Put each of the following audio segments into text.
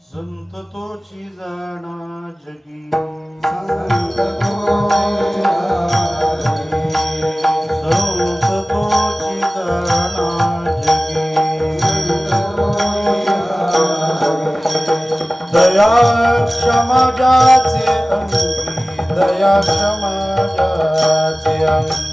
संत तोची जाणा जगी संत तोची जाणा जगी दया क्षमाजाचे अंगी दया क्षमाजाचे अंगी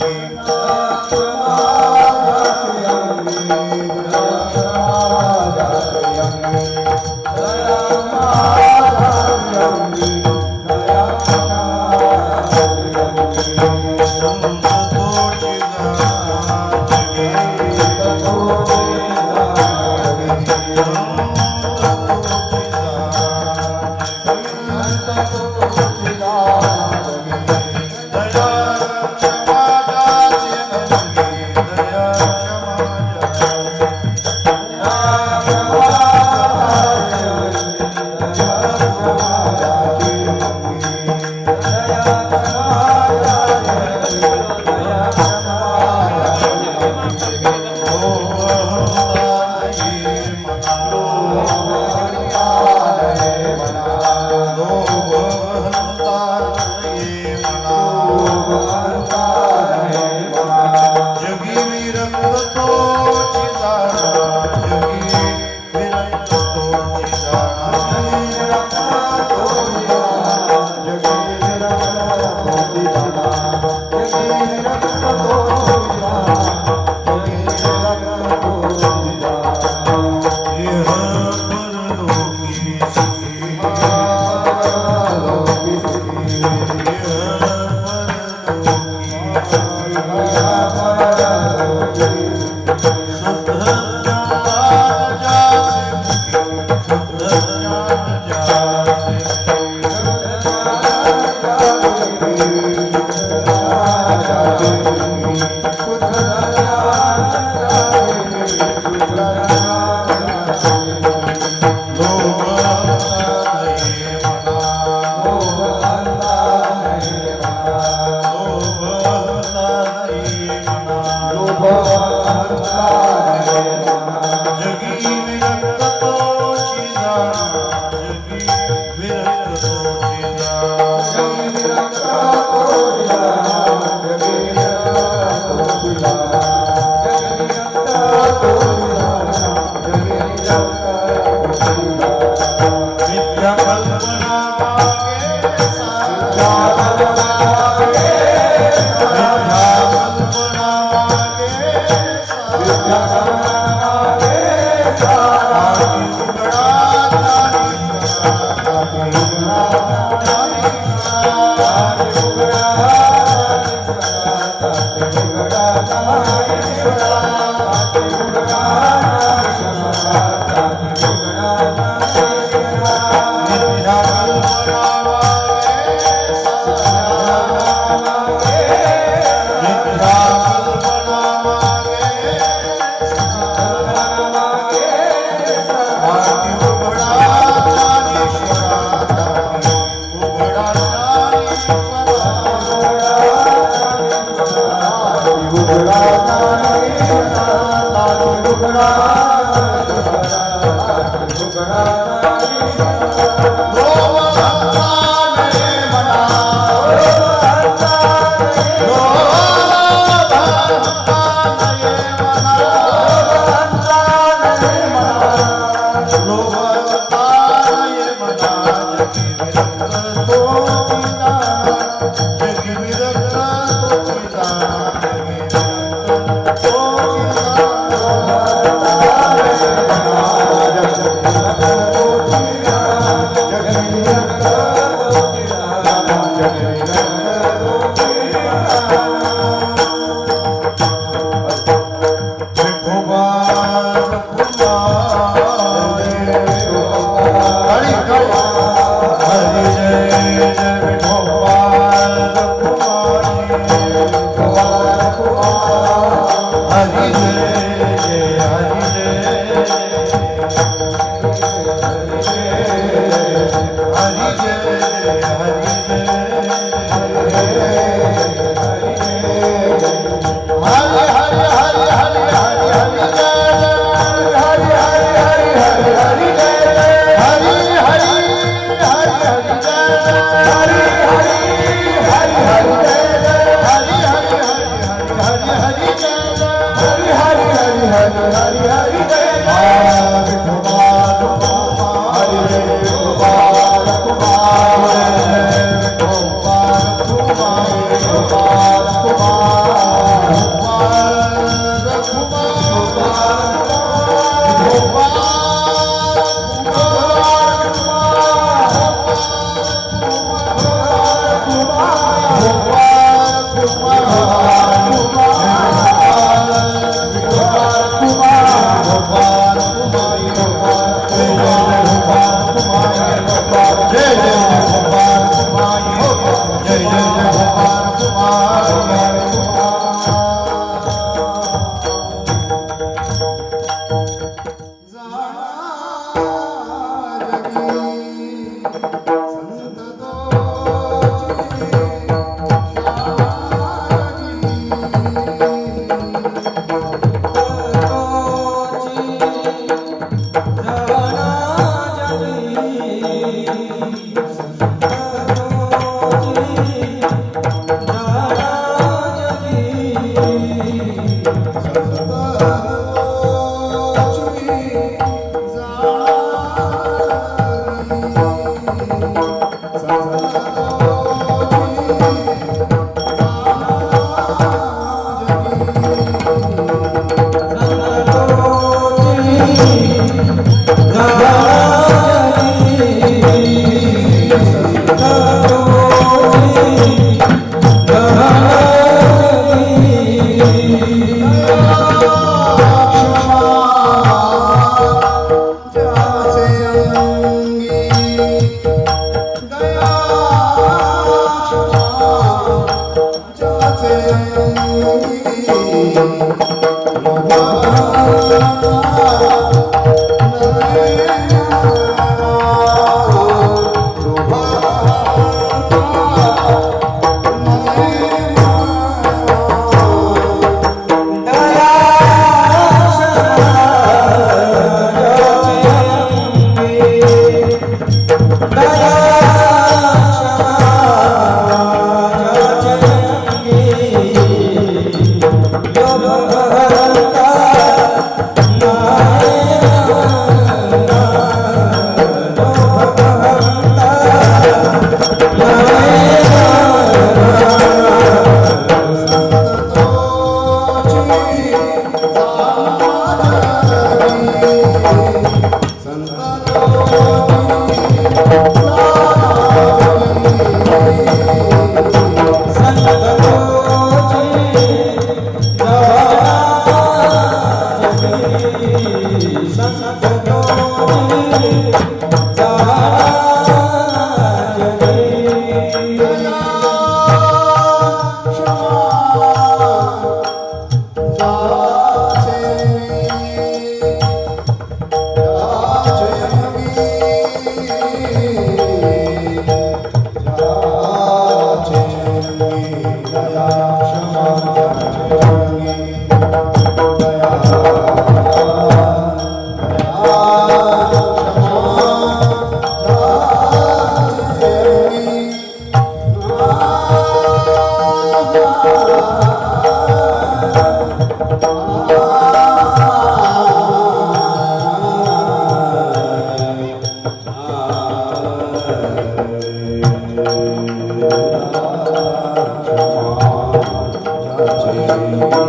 क्षमा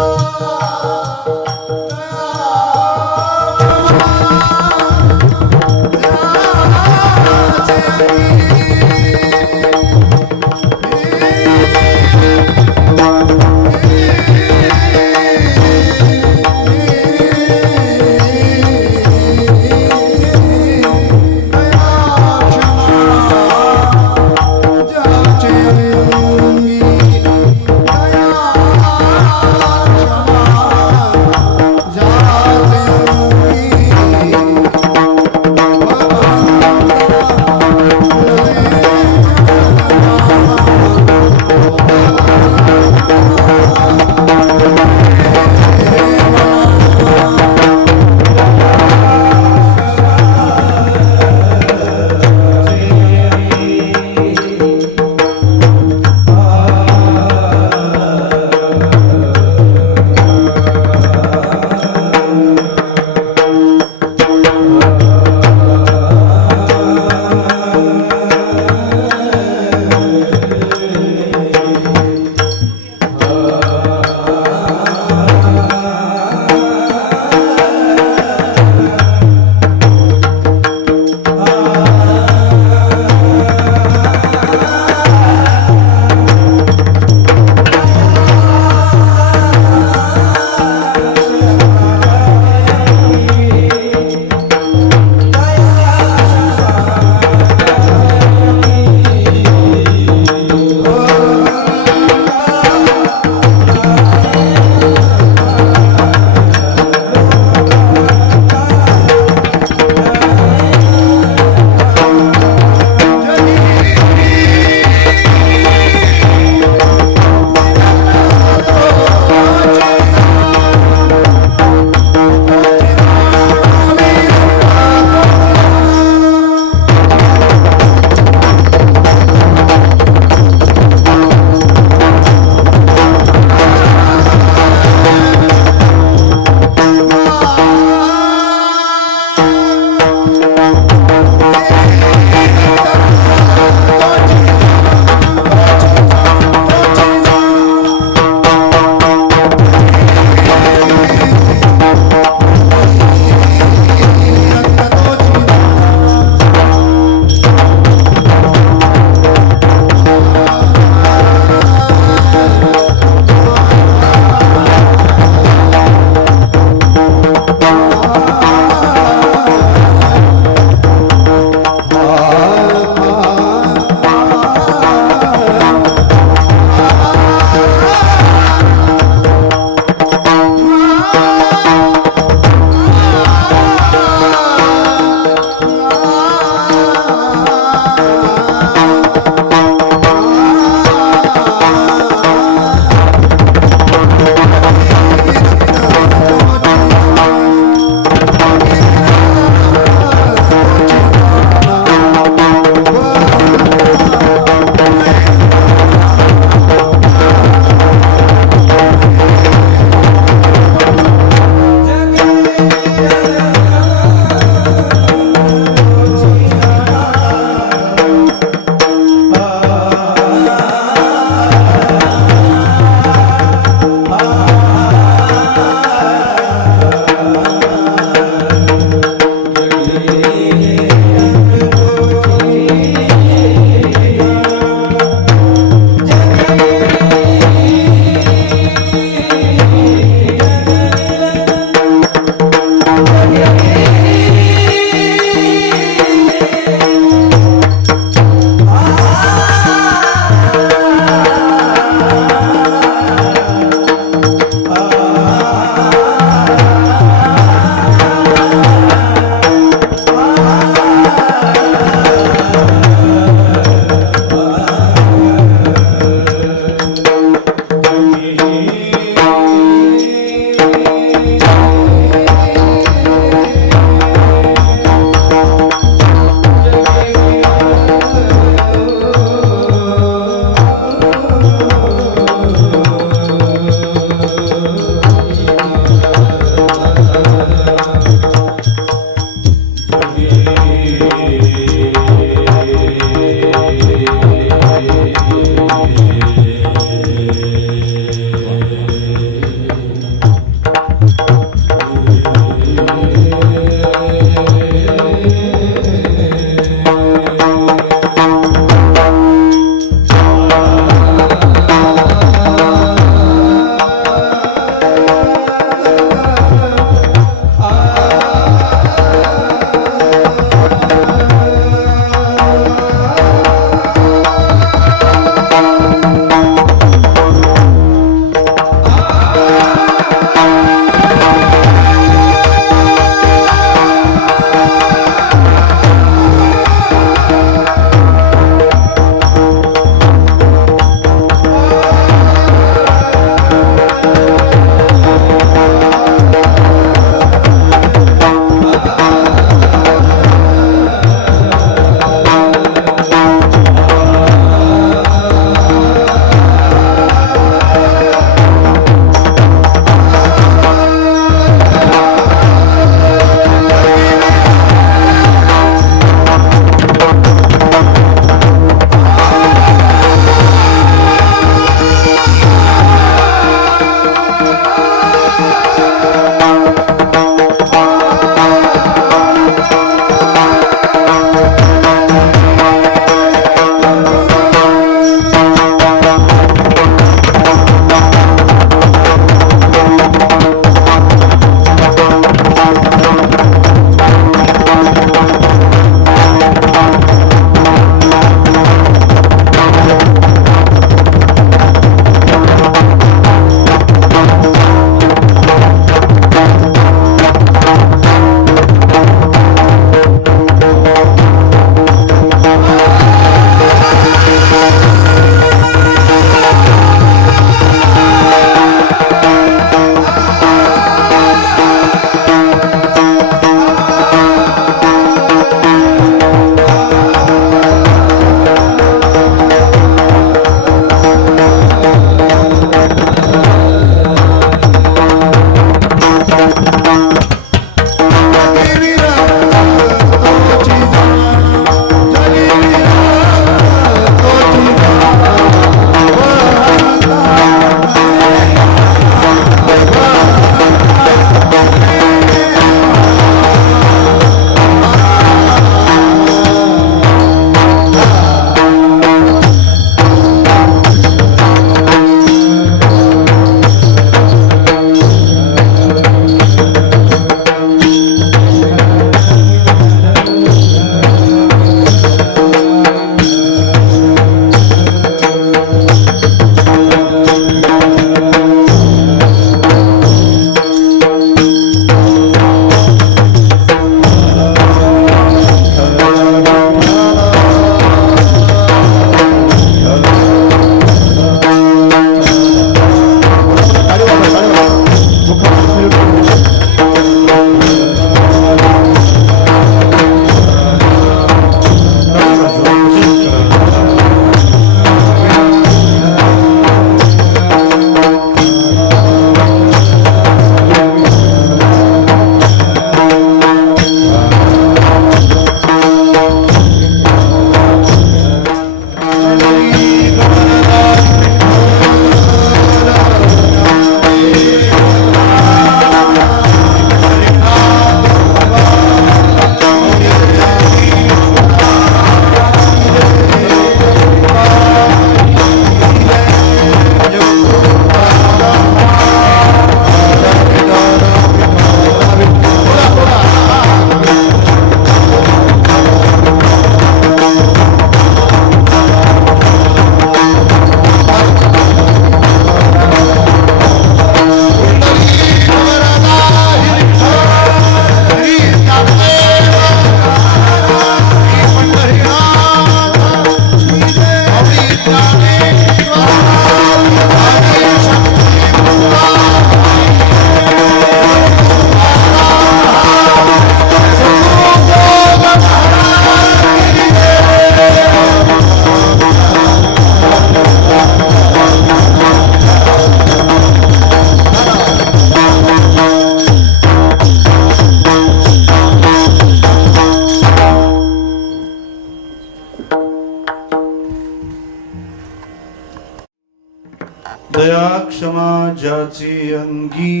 दया क्षमा ज्याचे अंगी,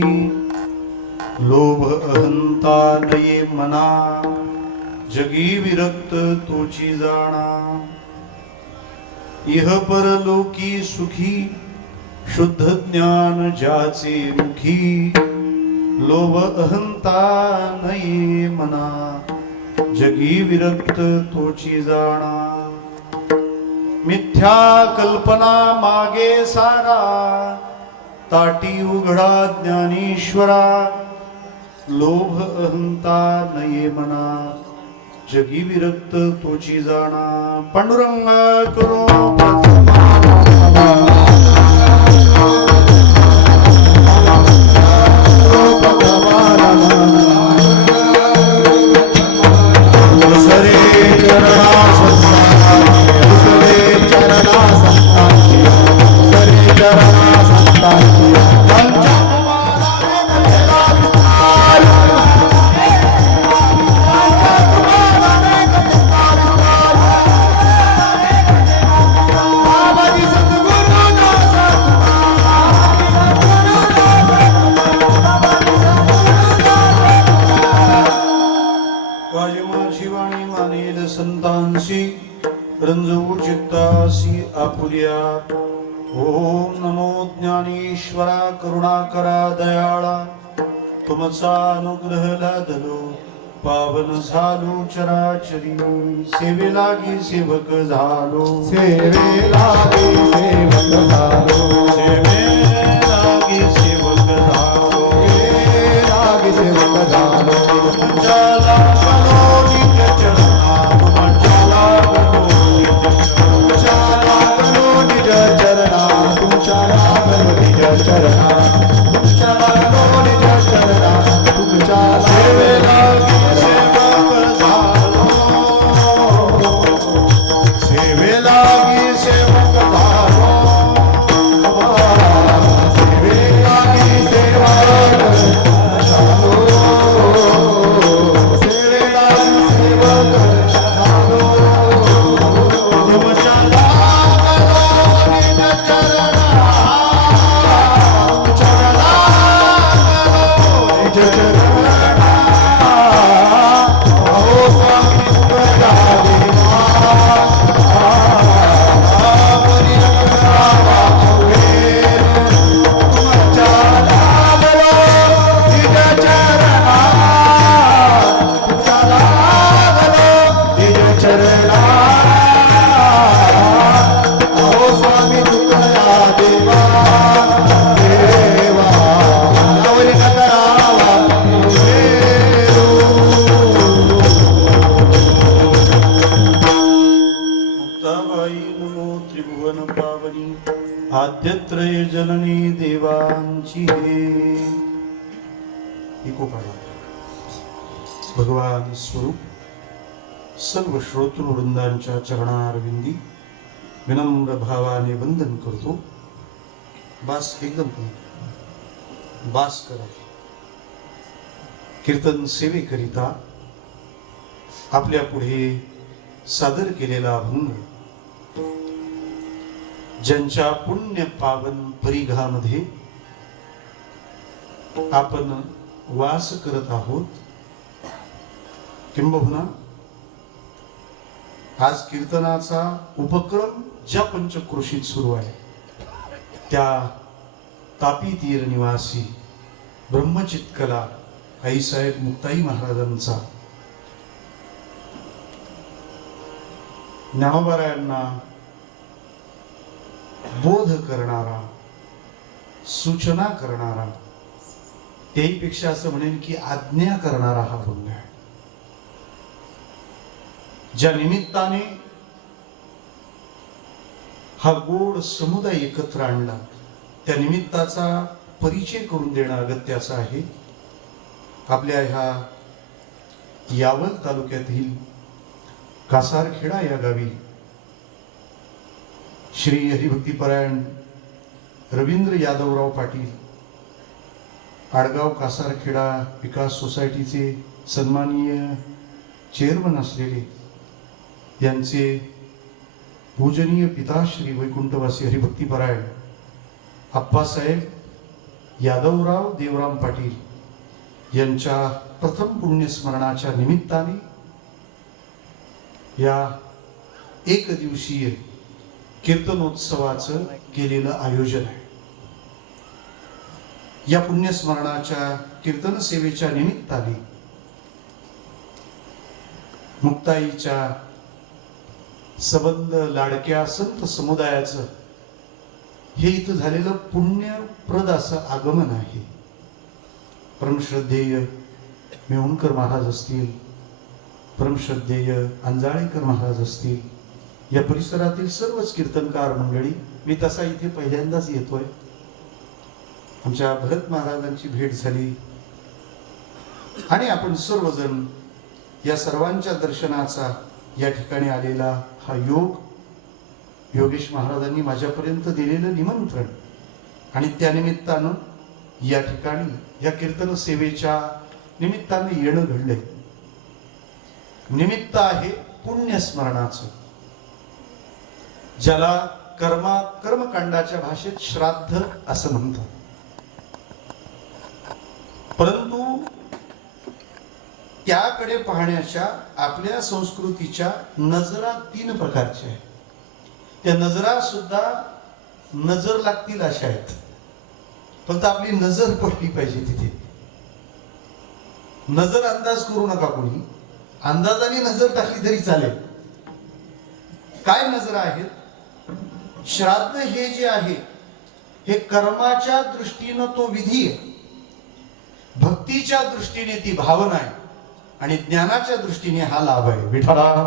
लोभ अहंता नये मना, जगी विरक्त तोची जाणा. इह परलोकी सुखी, शुद्ध ज्ञान ज्याचे मुखी, लोभ अहंता नये मना, जगी विरक्त तोची जाणा. मिथ्या कल्पना मागे सारा, ताटी उघडा ज्ञानेश्वरा, लोभ अहंता नये मना, जगी विरक्त तोची जाणा. पांडुरंग करो संतांशी रंजवू चित्तासी आपुल्या. ओम नमो ज्ञानेश्वरा करुणाकरा दयाळा, तुमचा अनुग्रह लादलो पावन झालो चराचरी. सेवे लागी सेवक झालो, सेवे लागे सेवक झालो, सेवे लागी सेवक झालो, सेवे लागे सेवक झालो. तुमच्या लागलो निज चरणा, तुमच्या लागलो निज चरणा. तुमच्या लागलो निज चरणा, तुमच्या लागलो निज चरणा, तुमच्या सेवे लागी सेवक झालो, सेवे लागी सेवक झालो, सेवे लागे सेवक झालो, सेवे लागे सेवक झालो. तुमच्या लागलो निज चरणा, तुमच्या लागलो निज चरणा. अहो स्वामी तुमच्या मुक्ताबाई नमो त्रिभुवन पावनी, आद्यत्रय जननी देवांची हे. भगवान स्वरूप सर्व श्रोतृवृंदांच्या चरणारविंदी विनम्र भावाने वंदन करतो. बास एकदम कमी बास करा. कीर्तन सेवेकरिता आपल्या पुढे सादर केलेला अभंग ज्यांच्या पुण्य पावन परिघामध्ये आपण वास करत आहोत, किंबहुना आज कीर्तनाचा उपक्रम ज्या पंचक्रोशीत सुरू आहे त्या तापी तीर निवासी ब्रह्मचित्कला आईसाहेब मुक्ताई महाराजांचा ज्ञानोबारायांना बोध करणारा, सूचना करणारा, त्याहीपेक्षा असं म्हणेन की आज्ञा करणारा हा भंग आहे. ज्या निमित्ताने हा गोड समुदाय एकत्र आणला त्या निमित्ताचा परिचय करून देणं अगत्याचं आहे. आपल्या ह्या यावल तालुक्यातील कासारखेडा या गावी श्री हरिभक्तीपरायण रवींद्र यादवराव पाटील आडगाव कासारखेडा विकास सोसायटीचे सन्माननीय चेअरमन असलेले यांचे पूजनीय पिता श्री वैकुंठवासी हरिभक्तीपरायण आप्पासाहेब यादवराव देवराम पाटील यांच्या प्रथम पुण्यस्मरणाच्या निमित्ताने या एक दिवसीय कीर्तनोत्सवाचं केलेलं आयोजन आहे. या पुण्यस्मरणाच्या कीर्तन सेवेच्या निमित्ताने मुक्ताईच्या सबंध लाडक्या संत समुदायाचं हे इथं झालेलं पुण्यप्रद असं आगमन आहे. परमश्रद्धेय मेहुणकर महाराज असतील, परमश्रद्धेय अंजाळेकर महाराज असतील, या परिसरातील सर्वच कीर्तनकार मंडळी, मी तसा इथे पहिल्यांदाच येतोय. आमच्या भरत महाराजांची भेट झाली आणि आपण सर्वजण या सर्वांच्या दर्शनाचा या ठिकाणी आलेला हा योग, योगेश महाराजांनी माझ्यापर्यंत दिलेलं निमंत्रण आणि त्यानिमित्तानं या ठिकाणी या कीर्तन सेवेच्या निमित्तानं येणं घडलंय. निमित्त आहे पुण्यस्मरणाचं, ज्याला कर्मकांडाच्या भाषेत श्राद्ध असं म्हणतात. परंतु त्याकडे पाहण्याच्या आपल्या संस्कृतीच्या नजरा 3 प्रकारच्या आहेत. त्या नजरा सुद्धा नजर लागतील अशा आहेत. फक्त आपली नजर पडली पाहिजे तिथे. नजर अंदाज करू नका कोणी, अंदाजाने नजर टाकली तरी चालेल. काय नजरा आहेत? श्राद्ध हे जे आहे हे कर्माच्या दृष्टीनं तो विधी आहे, भक्तीच्या दृष्टीने ती भावना आहे आणि ज्ञानाच्या दृष्टीने हा लाभ आहे. विठ्ठला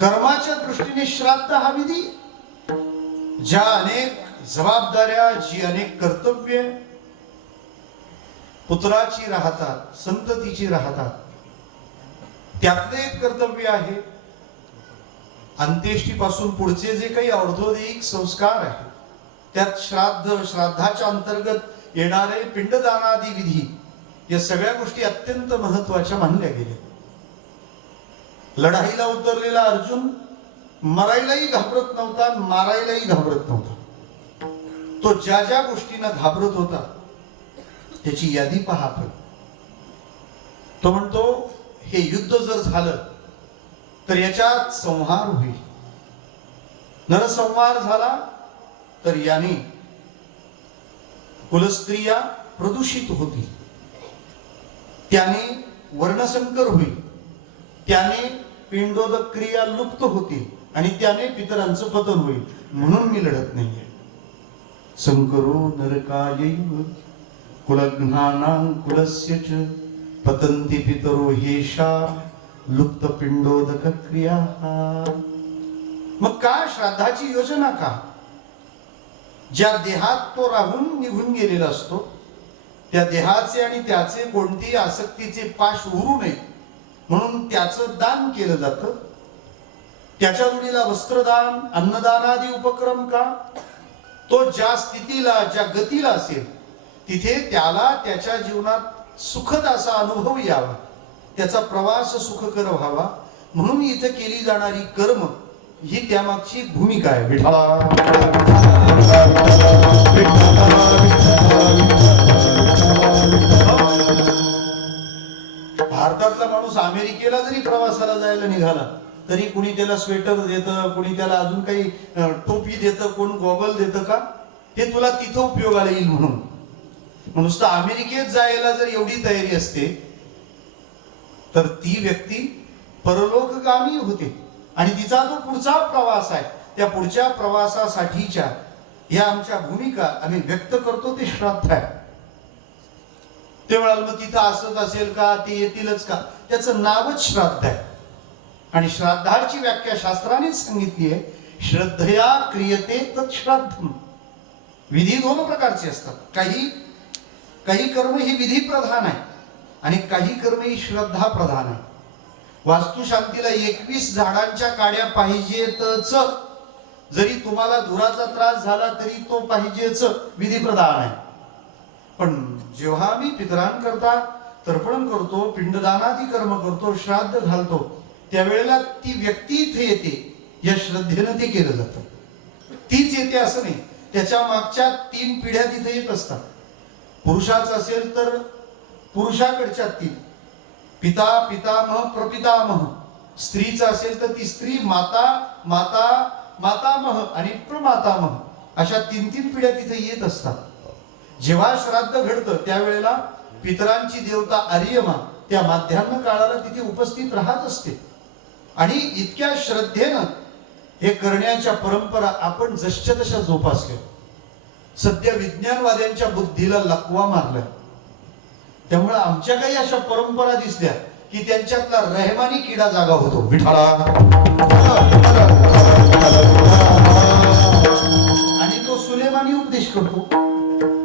कर्माच्या दृष्टीने श्राद्ध हा विधी, ज्या अनेक जबाबदाऱ्या, जी अनेक कर्तव्य पुत्राची राहतात, संततीची राहतात, त्यातले एक कर्तव्य आहे अंत्येष्टीपासून पुढचे जे काही औषधोदिक संस्कार आहेत, त्यात श्राद्धाच्या अंतर्गत येणारे पिंडदानादी विधी, या सगळ्या गोष्टी अत्यंत महत्वाच्या मानल्या गेल्या. लढाईला उतरलेला अर्जुन मरायलाही घाबरत नव्हता, मारायलाही घाबरत नव्हता. तो ज्या ज्या गोष्टींना घाबरत होता त्याची यादी पहा आपण. तो म्हणतो हे युद्ध जर झालं तर याच्यात संहार होईल, नरसंहार झाला तर याने कुलस्त्रिया प्रदूषित होतील, त्याने वर्णसंकर होईल, त्याने पिंडोदक क्रिया लुप्त होतील आणि त्याने पितरांचं पतन होईल. म्हणून मी लढत नाहीये. संकरो नरकायैव कुलघ्नानां कुलस्य च पतन्ति पितरो हेषा लुप्त पिंडोदक क्रिया. मग का श्राद्धाची योजना का? ज्या देहात तो राहून निघून गेलेला असतो त्या देहाचे आणि त्याचे कोणतेही आसक्तीचे पाश उरू नये म्हणून त्याचं दान केलं जातं. त्याच्या जोडीला वस्त्रदान, अन्नदानादी उपक्रम का? तो ज्या स्थितीला, ज्या गतीला असेल तिथे त्याला त्याच्या जीवनात सुखद असा अनुभव यावा, त्याचा प्रवास सुखकर व्हावा म्हणून इथं केली जाणारी कर्म ही त्यामागची भूमिका आहे. विठ्ठला भारतातला माणूस अमेरिकेला जरी प्रवासाला जायला निघाला तरी कुणी त्याला स्वेटर देतं, कुणी त्याला अजून काही टोपी देतं, कोण गॉगल देतं का? हे तुला तिथं उपयोगाला येईल म्हणून. नुसतं अमेरिकेत जायला जर एवढी तयारी असते तर ती व्यक्ती परलोकगामी होते आणि तिचा जो पुढचा प्रवास आहे त्या पुढच्या प्रवासासाठीच्या या आमच्या भूमिका आम्ही व्यक्त करतो ते श्राद्ध आहे. ते म्हणाल मग तिथं असंच असेल का, ते येतीलच का? त्याचं नावच श्राद्ध आहे. आणि श्राद्धाची व्याख्या शास्त्रानेच सांगितली आहे, श्रद्धया क्रियते तत्श्राद्धम. विधी 2 प्रकारचे असतात. काही कर्म ही विधी प्रधान आहे आणि काही कर्म ही श्रद्धा प्रधान आहे. वास्तुशांतीला 21 झाडांच्या काड्या पाहिजेतच, जरी तुम्हाला धुराचा त्रास झाला तरी तो पाहिजेच, विधी प्रधान आहे. पण जेव्हा आम्ही पितरांकरता तर्पण करतो, पिंडदानादी कर्म करतो, श्राद्ध घालतो, त्यावेळेला ती व्यक्ती इथे येते, या श्रद्धेनं ते केलं जातं. तीच येते असं नाही, त्याच्या मागच्या 3 पिढ्या तिथे येत असतात. पुरुषाचं असेल तर पुरुषाकडच्या 3, पिता, पितामह, प्रपितामह. स्त्रीचं असेल तर ती स्त्री, माता, माता, मातामह आणि प्रमातामह, अशा 3 पिढ्या तिथे येत असतात. जेव्हा श्राद्ध घडतं त्यावेळेला पितरांची देवता आर्यमा त्या माध्यान्ह काळाला तिथे उपस्थित राहत असते. आणि इतक्या श्रद्धेनं हे करण्याच्या परंपरा आपण जशच्या तशा जोपासल्या. सध्या विज्ञानवाद्यांच्या बुद्धीला लकवा मारलाय. त्यामुळे आमच्या काही अशा परंपरा दिसल्या की त्यांच्यातला रहमानी किडा जागा होतो. विठाला आणि तो सुलेमानी उपदेश करतो,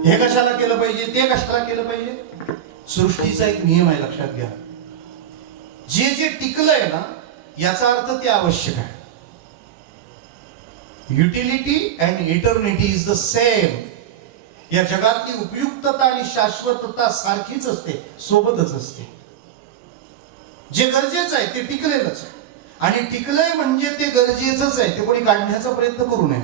हे कशाला केलं पाहिजे, ते कशाला केलं पाहिजे. सृष्टीचा एक नियम आहे, लक्षात घ्या. जे जे टिकलंय ना याचा अर्थ ते आवश्यक आहे. Utility and eternity is the same. या जगातली उपयुक्तता आणि शाश्वतता सारखीच असते, सोबतच असते. जे गरजेचं आहे ते टिकलेलंच आहे, आणि टिकलंय म्हणजे ते गरजेचंच आहे, ते कोणी काढण्याचा प्रयत्न करू नये.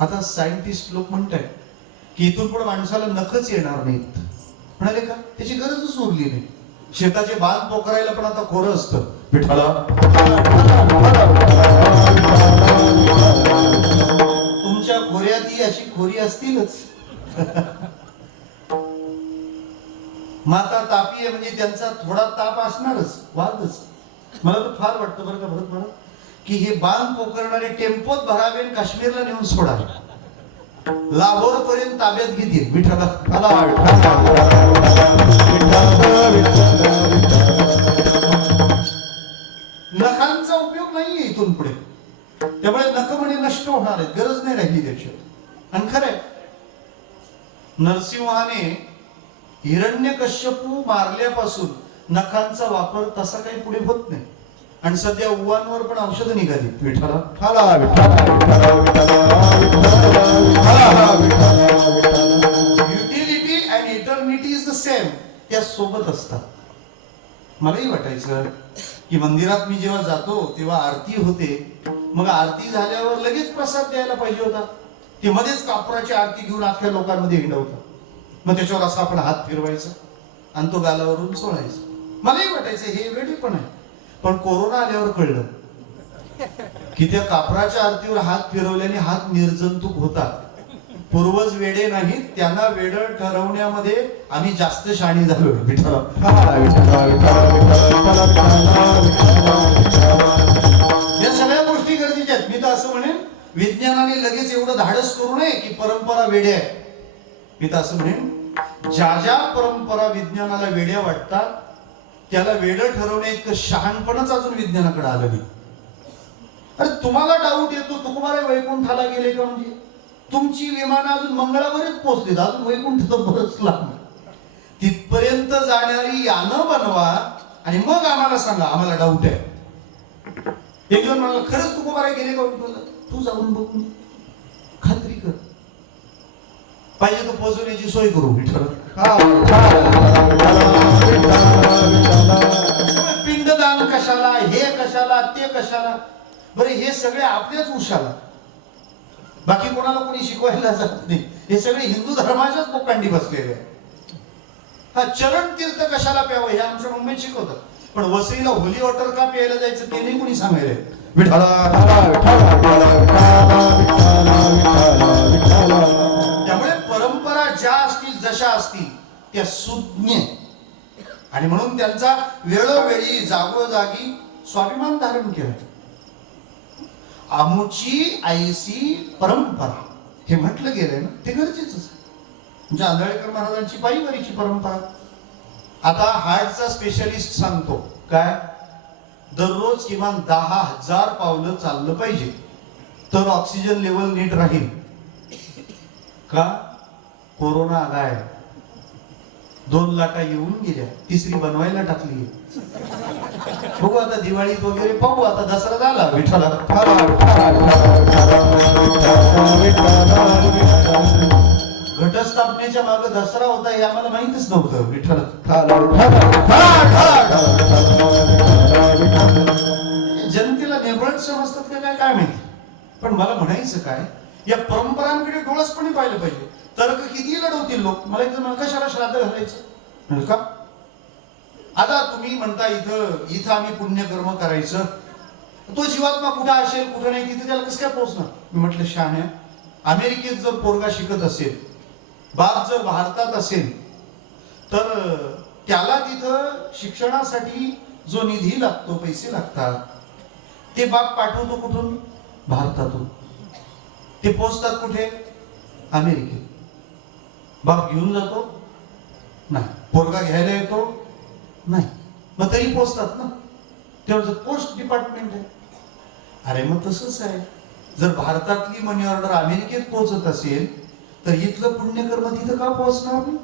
आता सायंटिस्ट लोक म्हणतात की इथून पुढे माणसाला नखच येणार नाहीत. म्हणाले का? त्याची गरजच उरली नाही. शेताचे बांध पोखरायला पण आता खोरं असतं. विठाला तुमच्या खोऱ्यात ही अशी खोरी असतीलच. माता तापी आहे म्हणजे त्यांचा थोडा ताप असणारच, वादच. मला तर फार वाटतं बरं का भरत मला की हे बांध पोखरणारे टेम्पोत भरावे आणि काश्मीरला नेऊन सोडावे, लाहोर पर्यंत ताब्यात घेतील. विठाला नखांचा उपयोग नाहीये इथून पुढे, त्यामुळे नख म्हणे नष्ट होणार आहेत, गरज नाही राहिली त्याच्यात. आणि खरंय, नरसिंहाने हिरण्यकश्यपू मारल्यापासून नखांचा वापर तसा काही पुढे होत नाही. आणि सध्या उवांवर पण औषधं निघाली. विठाला utility and eternity is the same, त्या सोबत असतात. मलाही वाटायचं की मंदिरात मी जेव्हा जातो तेव्हा आरती होते, मग आरती झाल्यावर लगेच प्रसाद द्यायला पाहिजे होता. ते मध्येच कापुराची आरती घेऊन अख्ख्या लोकांमध्ये हिंडवतात. मग त्याच्यावर असा आपण हात फिरवायचा आणि तो गालावरून सोडायचा. मलाही वाटायचं हे वेडी पण आहे. पण कोरोना आल्यावर कळलं की त्या कापराच्या आरतीवर हात फिरवल्याने हात निर्जंतुक होतात. पूर्वज वेडे नाहीत, त्यांना वेड ठरवण्यामध्ये आम्ही जास्त शाणी झालो. या सगळ्या गोष्टी गरजेच्या आहेत. मी तर असं म्हणेन, विज्ञानाने लगेच एवढं धाडस करू नये की परंपरा वेड्या आहे. मी तर असं म्हणेन, ज्या ज्या परंपरा विज्ञानाला वेड्या वाटतात त्याला वेडं ठरवणे इतकं शहाणपणच अजून विज्ञानाकडे आलं नाही. अरे तुम्हाला डाऊट येतो तुकोबाराय वैकुंठाला गेले का, म्हणजे तुमची विमानं अजून मंगळावरच पोहोचलीत, अजून वैकुंठ तर बरंच लांब. तिथपर्यंत जाणारी यानं बनवा आणि मग आम्हाला सांगा, आम्हाला डाऊट आहे. एक जण म्हणाला, खरंच तुकोबाराय गेले का वैकुंठाला? तू जाऊन बघून खात्री कर, पाहिजे तर पोहोचवण्याची सोय करू. पिंडदान कशाला, हे कशाला, ते कशाला? बरं, हे सगळे आपल्याच उशाला, बाकी कोणाला कोणी शिकवायला जात नाही. हे सगळे हिंदू धर्माच्याच पोकांडी बसलेले आहे. हा चरण तीर्थ कशाला प्यावं हे आमच्या मुंबईत शिकवतात, पण वसईला होली वॉटर का प्यायला जायचं ते नाही कोणी सांगायला. त्यामुळे परंपरा ज्या असतील, जशा असतील त्या सुज्ञ, आणि म्हणून त्यांचा वेळोवेळी जागोजागी स्वाभिमान धारण केलं. आमुची आईसी परंपरा हे म्हटलं गेलंय ना, ते गरजेच आहे. म्हणजे आंधळेकर महाराजांची पायीवारीची परंपरा. आता हार्टचा स्पेशलिस्ट सांगतो काय, दररोज किमान 10,000 पावलं चाललं पाहिजे तर ऑक्सिजन लेवल नीट राहील. का? कोरोना आलाय, 2 लाटा येऊन गेल्या, 3री बनवायला टाकली. बघू आता दिवाळीत वगैरे पाहू, आता दसरा झाला. विठ्ठला घटस्थापनेच्या मागे दसरा होता हे आम्हाला माहितच नव्हतं. विठ्ठल जनतेला नेबळत समजतात का काय काय माहिती. पण मला म्हणायचं काय, या परंपरांकडे डोळसपणे पाहिलं पाहिजे. तर्क किती लढवतील लोक. मला एकदम कशाला श्राद्ध घालायचं का. आता तुम्ही म्हणता इथं आम्ही पुण्यकर्म करायचं, तो जीवात्मा कुठं असेल कुठं नाही तिथे त्याला कसं काय पोहोचणार. मी म्हटलं शहाण्या, अमेरिकेत जर पोरगा शिकत असेल, बाप जर भारतात असेल, तर त्याला तिथं शिक्षणासाठी जो निधी लागतो, पैसे लागतात, ते बाप पाठवतो कुठून, भारतातून. ते पोचतात कुठे, अमेरिकेत. बाप घेऊन जातो नाही, पोरगा घ्यायला येतो नाही, मग तरी पोचतात ना. तेवढं पोस्ट डिपार्टमेंट आहे. अरे मग तसंच आहे, जर भारतातली मनी ऑर्डर अमेरिकेत पोहोचत असेल तर इथलं पुण्यकर्म तिथं का पोहोचणार नाही,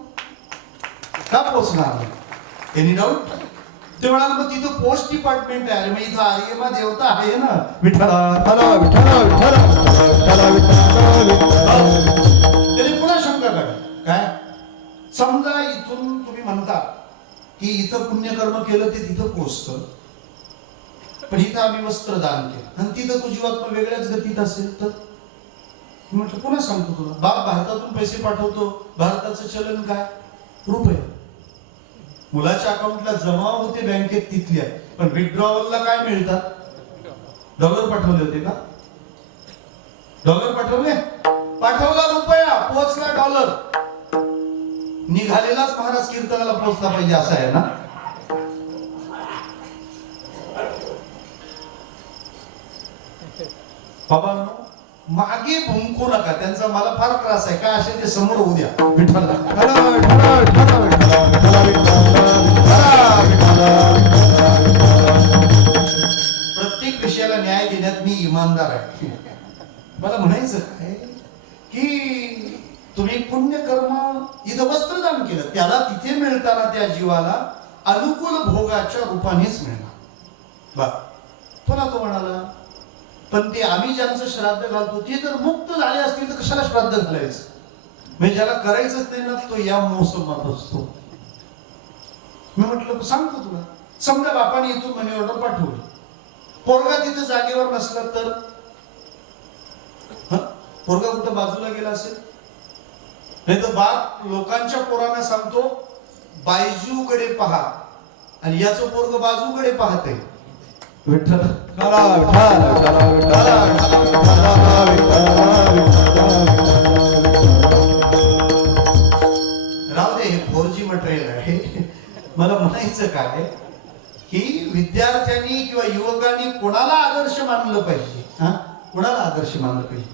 का पोहोचणार नाही. Any doubt. ते म्हणाल मग तिथं पोस्ट डिपार्टमेंट आहे. मग इथं आर्यमा देवता आहे ना, विठ्ठला त्याने पुन्हा शंका काढा. काय समजा इथून तुम्ही म्हणता की इथं पुण्यकर्म केलं ते तिथं पोहोचतं, पण इथं आम्ही वस्त्र दान केलं आणि तिथं तुझी जीवात्मा वेगळ्याच गतीत असेल तर. म्हटलं पुन्हा सांगतो तुला, बाप भारतातून पैसे पाठवतो, भारताचं चलन काय, रुपये. मुलाच्या अकाउंटला जमा होते बँकेत तिथल्या, पण विथड्रॉवलला काय मिळतात, डॉलर पाठवले होते का, डॉलर पाठवले, पाठवला रुपया, पोहोचला डॉलर. निघालेलाच महाराज कीर्तनाला पोहोचला पाहिजे असं आहे ना. बाबा मागे भुंकू नका, त्यांचा मला फार त्रास आहे. काय असेल ते समोर होऊ द्या. विठ्ठल प्रत्येक विषयाला न्याय देण्यात मी इमानदार आहे. मला म्हणायचं काय की तुम्ही पुण्यकर्म इथं वस्त्रदान केलं, त्याला तिथे मिळताना त्या जीवाला अनुकूल भोगाच्या रूपानेच मिळणार. बा पुन्हा तो म्हणाला, पण ते आम्ही ज्यांचं श्राद्ध घालतो ते जर मुक्त झाले असतील तर कशाला श्राद्ध घालायचं. म्हणजे ज्याला करायचंच नाही ना तो या मोसमात असतो. मी म्हटलं सांगतो तुला, समजा बापाने इथून मनी ऑर्डर पाठवली, पोरगा तिथे जागेवर नसला तर, पोरगा कुठं बाजूला गेला असेल, नाही तर बाप लोकांच्या पोरांना सांगतो बायजूकडे पहा, आणि याचं पोरग बाजूकडे पाहते. विठ्ठल राहू दे, हे 4G मटेरियल आहे. मला म्हणायचं काय की विद्यार्थ्यांनी किंवा युवकांनी कोणाला आदर्श मानलं पाहिजे, कोणाला आदर्श मानलं पाहिजे.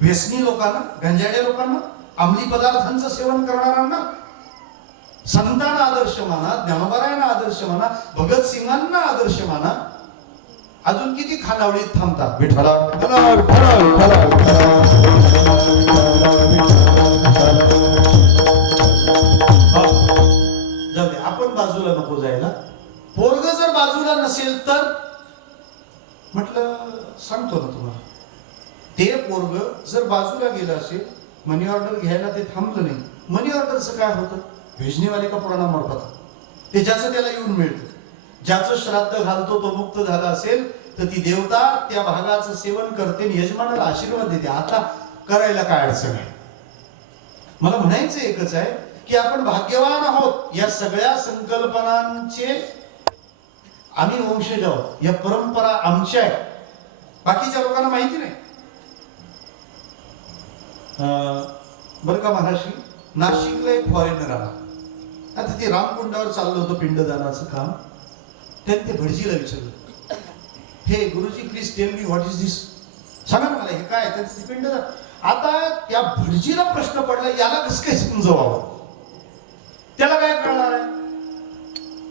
व्यसनी लोकांना, गंजाड्या लोकांना, अंमली पदार्थांचं सेवन करणाऱ्यांना. संतांना आदर्श माना, ज्ञानोबारायांना आदर्श माना, भगतसिंगांना आदर्श माना. अजून किती खानावळीत थांबतात. विठ्ठला जाऊ दे, आपण बाजूला नको जायला. पोरग जर बाजूला नसेल तर म्हटलं सांगतो ना तुम्हाला, ते पोरग जर बाजूला गेलं असेल, मनी ऑर्डर घ्यायला ते थांबलं नाही. मनी ऑर्डरचं काय होतं, भेजणीवाले का पुराणामार्फत ते ज्याचं त्याला येऊन मिळतं. ज्याचं श्राद्ध घालतो तो मुक्त झाला असेल तर ती देवता त्या भागाचं सेवन करते आणि यजमानाला आशीर्वाद देते. आता करायला काय अडचण आहे. मला म्हणायचं एकच आहे की आपण भाग्यवान आहोत. या सगळ्या संकल्पनांचे आम्ही वंशज आहोत. या परंपरा आमच्या आहेत, बाकीच्या लोकांना माहिती नाही. बरं का महाराष्ट्री, नाशिकला एक फॉरेनर आला. आता ते रामकुंडावर चाललं होतं पिंडदानाचं काम. त्यांनी ते भटजीला विचारलं, हे गुरुजी please tell me what is this, सांगा ना मला हे काय. त्यांचं पिंडदान. आता त्या भटजीला प्रश्न पडला, याला कसं काय समजवावं, त्याला काय कळणार आहे.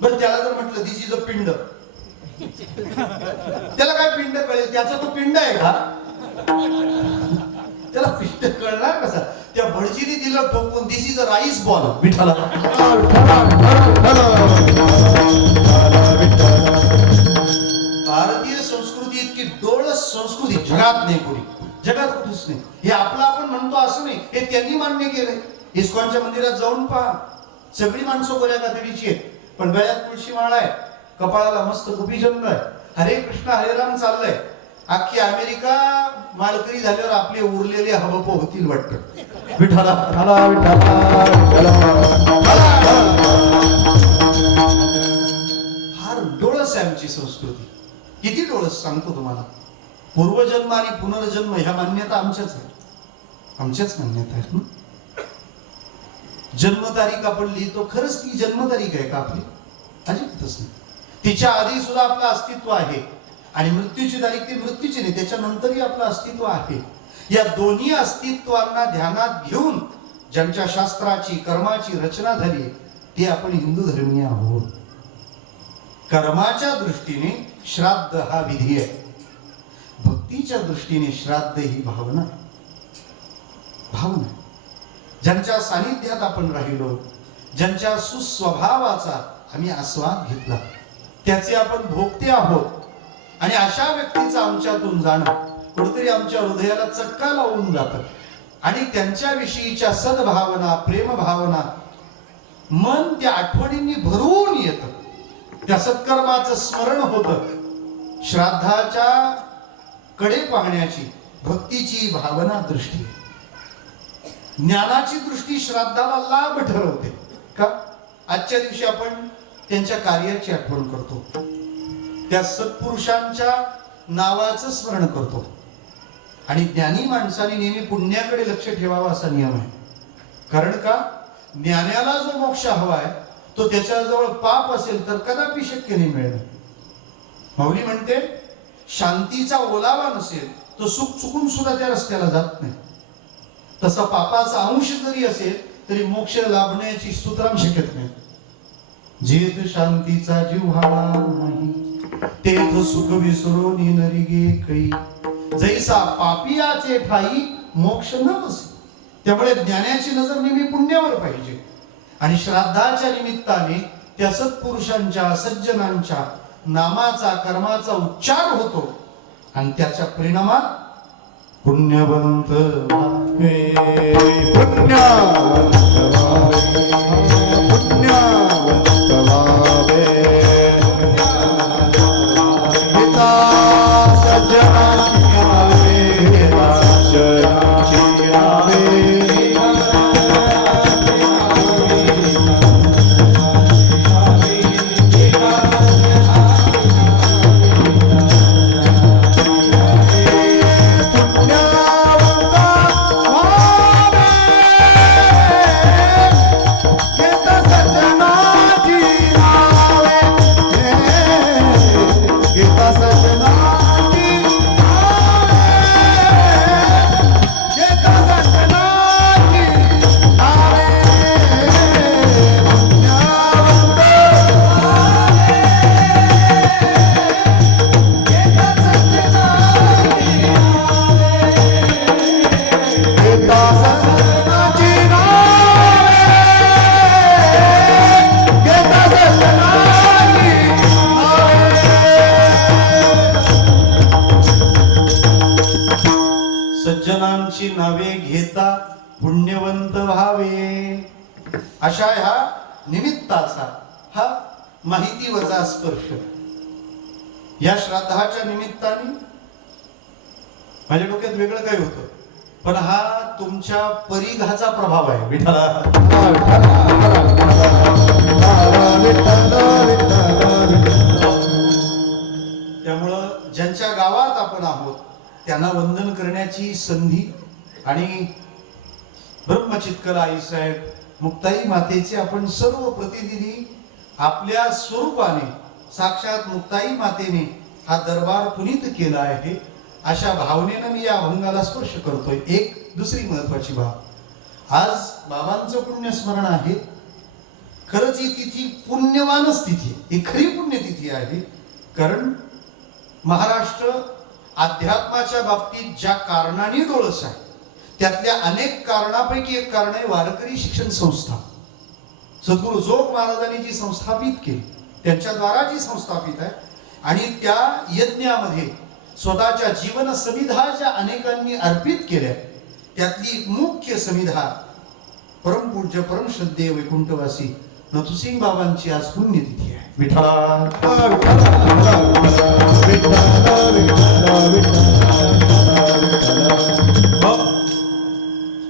बरं त्याला जर म्हटलं दिस इज अ पिंड, त्याला काय पिंड कळेल, त्याचा तो पिंड आहे का, त्याला पिंड कळणार कसा. त्या भटजीने दिलं ठोकून, दिस इज अ राईस बॉल. विठ्ठला भारतीय संस्कृती इतकी डोळस संस्कृती जगात नाही, कोणी जगात कुठेच नाही. हे आपलं आपण म्हणतो असं नाही, हे त्यांनी मान्य केलंय. इस्कॉनच्या मंदिरात जाऊन पहा, सगळी माणसं गोऱ्या कातडीची आहेत, पण गळ्यात तुळशी माळ आहे, कपाळाला मस्त गोपीचंद आहे, हरे कृष्ण हरे राम चाललंय. अख्खी अमेरिका माळकरी झाल्यावर आपले उरलेले हबप होतील वाटतं. विठाला विठ्ठला विठ्ठला विठ्ठला. फार डोळस आहे आमची संस्कृती. किती डोळस सांगतो तुम्हाला. पूर्वजन्म आणि पुनर्जन्म ह्या मान्यता आमच्याच आहेत, आमच्याच मान्यता आहेत ना. जन्मतारीख आपण लिहितो, खरंच ती जन्मतारीख आहे का आपली? अजिबातच नाही. तिच्या आधी सुद्धा आपलं अस्तित्व आहे आणि मृत्यूची तारीख ती मृत्यूची नाही, त्याच्यानंतरही आपलं अस्तित्व आहे. या दोन्ही अस्तित्वांना ध्यानात घेऊन ज्यांच्या शास्त्राची कर्माची रचना झाली ती आपण हिंदू धर्मीय आहोत. कर्माच्या दृष्टीने श्राद्ध हा विधी आहे, भक्तीच्या दृष्टीने श्राद्ध ही भावना भावना. ज्यांच्या सानिध्यात आपण राहिलो, ज्यांच्या सुस्वभावाचा आम्ही आस्वाद घेतला, त्याचे आपण भोगते आहोत. आणि अशा व्यक्तीचं आमच्यातून जाणं कुठेतरी आमच्या हृदयाला चटका लावून जातं आणि त्यांच्याविषयीच्या सद्भावना प्रेमभावना मन त्या आठवणींनी भरून येतं. त्या सत्कर्माचं स्मरण होतं. श्राद्धाच्या कडे पाहण्याची भक्तीची भावना दृष्टी, ज्ञानाची दृष्टी श्राद्धाला लाभ ठरवते का? आजच्या दिवशी आपण त्यांच्या कार्याची आठवण करतो, त्या सत्पुरुषांच्या नावाचं स्मरण करतो. आणि ज्ञानी माणसाने नेहमी पुण्याकडे लक्ष ठेवावं असा नियम आहे. कारण का? ज्ञानाला जो मोक्ष हवाय तो त्याच्याजवळ पाप असेल तर कदापि शक्य नाही मिळणं. माऊली म्हणते शांतीचा ओलावा नसेल तो सुख चुकून सुद्धा त्या रस्त्याला जात नाही. तसा पापाचा अंश जरी असेल तरी मोक्ष लाभण्याची सुतराम शकत नाही. जेथ शांतीचा जिव्हाळा नाही तेथ सुख विसरून नरी गे कै, जैसा पापियाचे ठाई मोक्ष न बसे. त्यामुळे ज्ञानाची नजर नेहमी पुण्यावर पाहिजे. आणि श्राद्धाच्या निमित्ताने त्या सत्पुरुषांच्या सज्जनांच्या नामाचा कर्माचा उच्चार होतो आणि त्याच्या परिणामात पुण्यवंत पुण्यवंत पुण्यवंत व्हावे. गीता सज्जनाची नावे, गीता सज्जनाची नावे. सज्जनांची नावे घेता पुण्यवंत व्हावे. अशा ह्या निमित्ताचा हा माहितीवरचा स्पर्श या श्राद्धाच्या निमित्ताने माझ्या डोक्यात वेगळं काही होतं, पण हा तुमच्या परिघाचा प्रभाव आहे. विठाला त्यामुळं ज्यांच्या गावात आपण आहोत त्यांना वंदन करण्याची संधी आणि ब्रह्मचित्कला आईसाहेब मुक्ताई मातेचे आपण सर्व प्रतिनिधी आपल्या स्वरूपाने साक्षात मुक्ताई मातेने हा दरबार पुनीत केला आहे अशा भावनेनं मी या अभंगाला स्पर्श करतोय. एक दुसरी महत्वाची बाब, आज बाबांचं पुण्यस्मरण आहे. खरंच ही तिथी पुण्यवानच तिथी, ही खरी पुण्यतिथी आहे. कारण महाराष्ट्र अध्यात्माच्या बाबतीत ज्या कारणाने डोळस आहे त्यातल्या अनेक कारणापैकी एक कारण आहे वारकरी शिक्षण संस्था. सद्गुरु जोग महाराजांनी जी संस्थापित केली त्यांच्याद्वारा जी संस्थापित आहे आणि त्या यज्ञामध्ये स्वतःच्या जीवन समिधा ज्या अनेकांनी अर्पित केल्या त्यातली मुख्य समिधा परमपूज्य परमश्रद्धेय वैकुंठवासी नथुसिंग बाबांची आज पुण्यतिथी आहे. विठ्ठला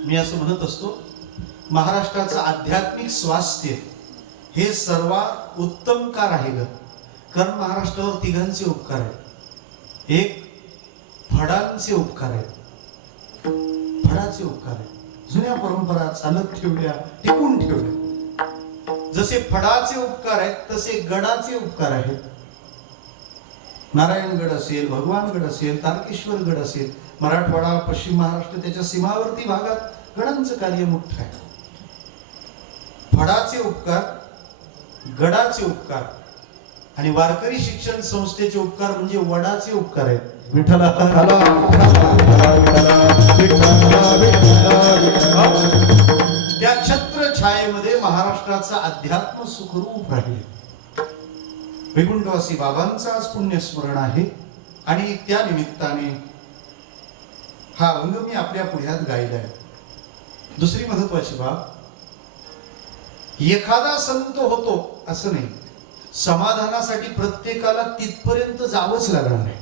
मी असं म्हणत असतो, महाराष्ट्राचं आध्यात्मिक स्वास्थ्य हे सर्वात उत्तम का राहिलं? कारण महाराष्ट्रावर तिघांचे उपकार आहेत. एक फडांचे उपकार आहेत, फडाचे उपकार आहेत. जुन्या परंपरा चालत ठेवल्या, टिकून ठेवल्या. जसे फडाचे उपकार आहेत तसे गडाचे उपकार आहेत. नारायणगड असेल, भगवानगड असेल, तारकेश्वर गड असेल, मराठवाडा, पश्चिम महाराष्ट्र त्याच्या सीमावर्ती भागात गडांचं कार्य मोठं आहे. फडाचे उपकार, गडाचे उपकार आणि वारकरी शिक्षण संस्थेचे उपकार म्हणजे वडाचे उपकार आहेत. विठ्ठला त्या छत्र छायेमध्ये महाराष्ट्राचं अध्यात्म सुखरूप राहिले. वैकुंठवासी बाबांचं आज पुण्यस्मरण आहे आणि त्या निमित्ताने हा अभंग मी आपल्या पुढ्यात गायला आहे. दुसरी महत्वाची बाब, एखादा संत होतो असं नाही, समाधानासाठी प्रत्येकाला तिथपर्यंत जावंच लागणार नाही.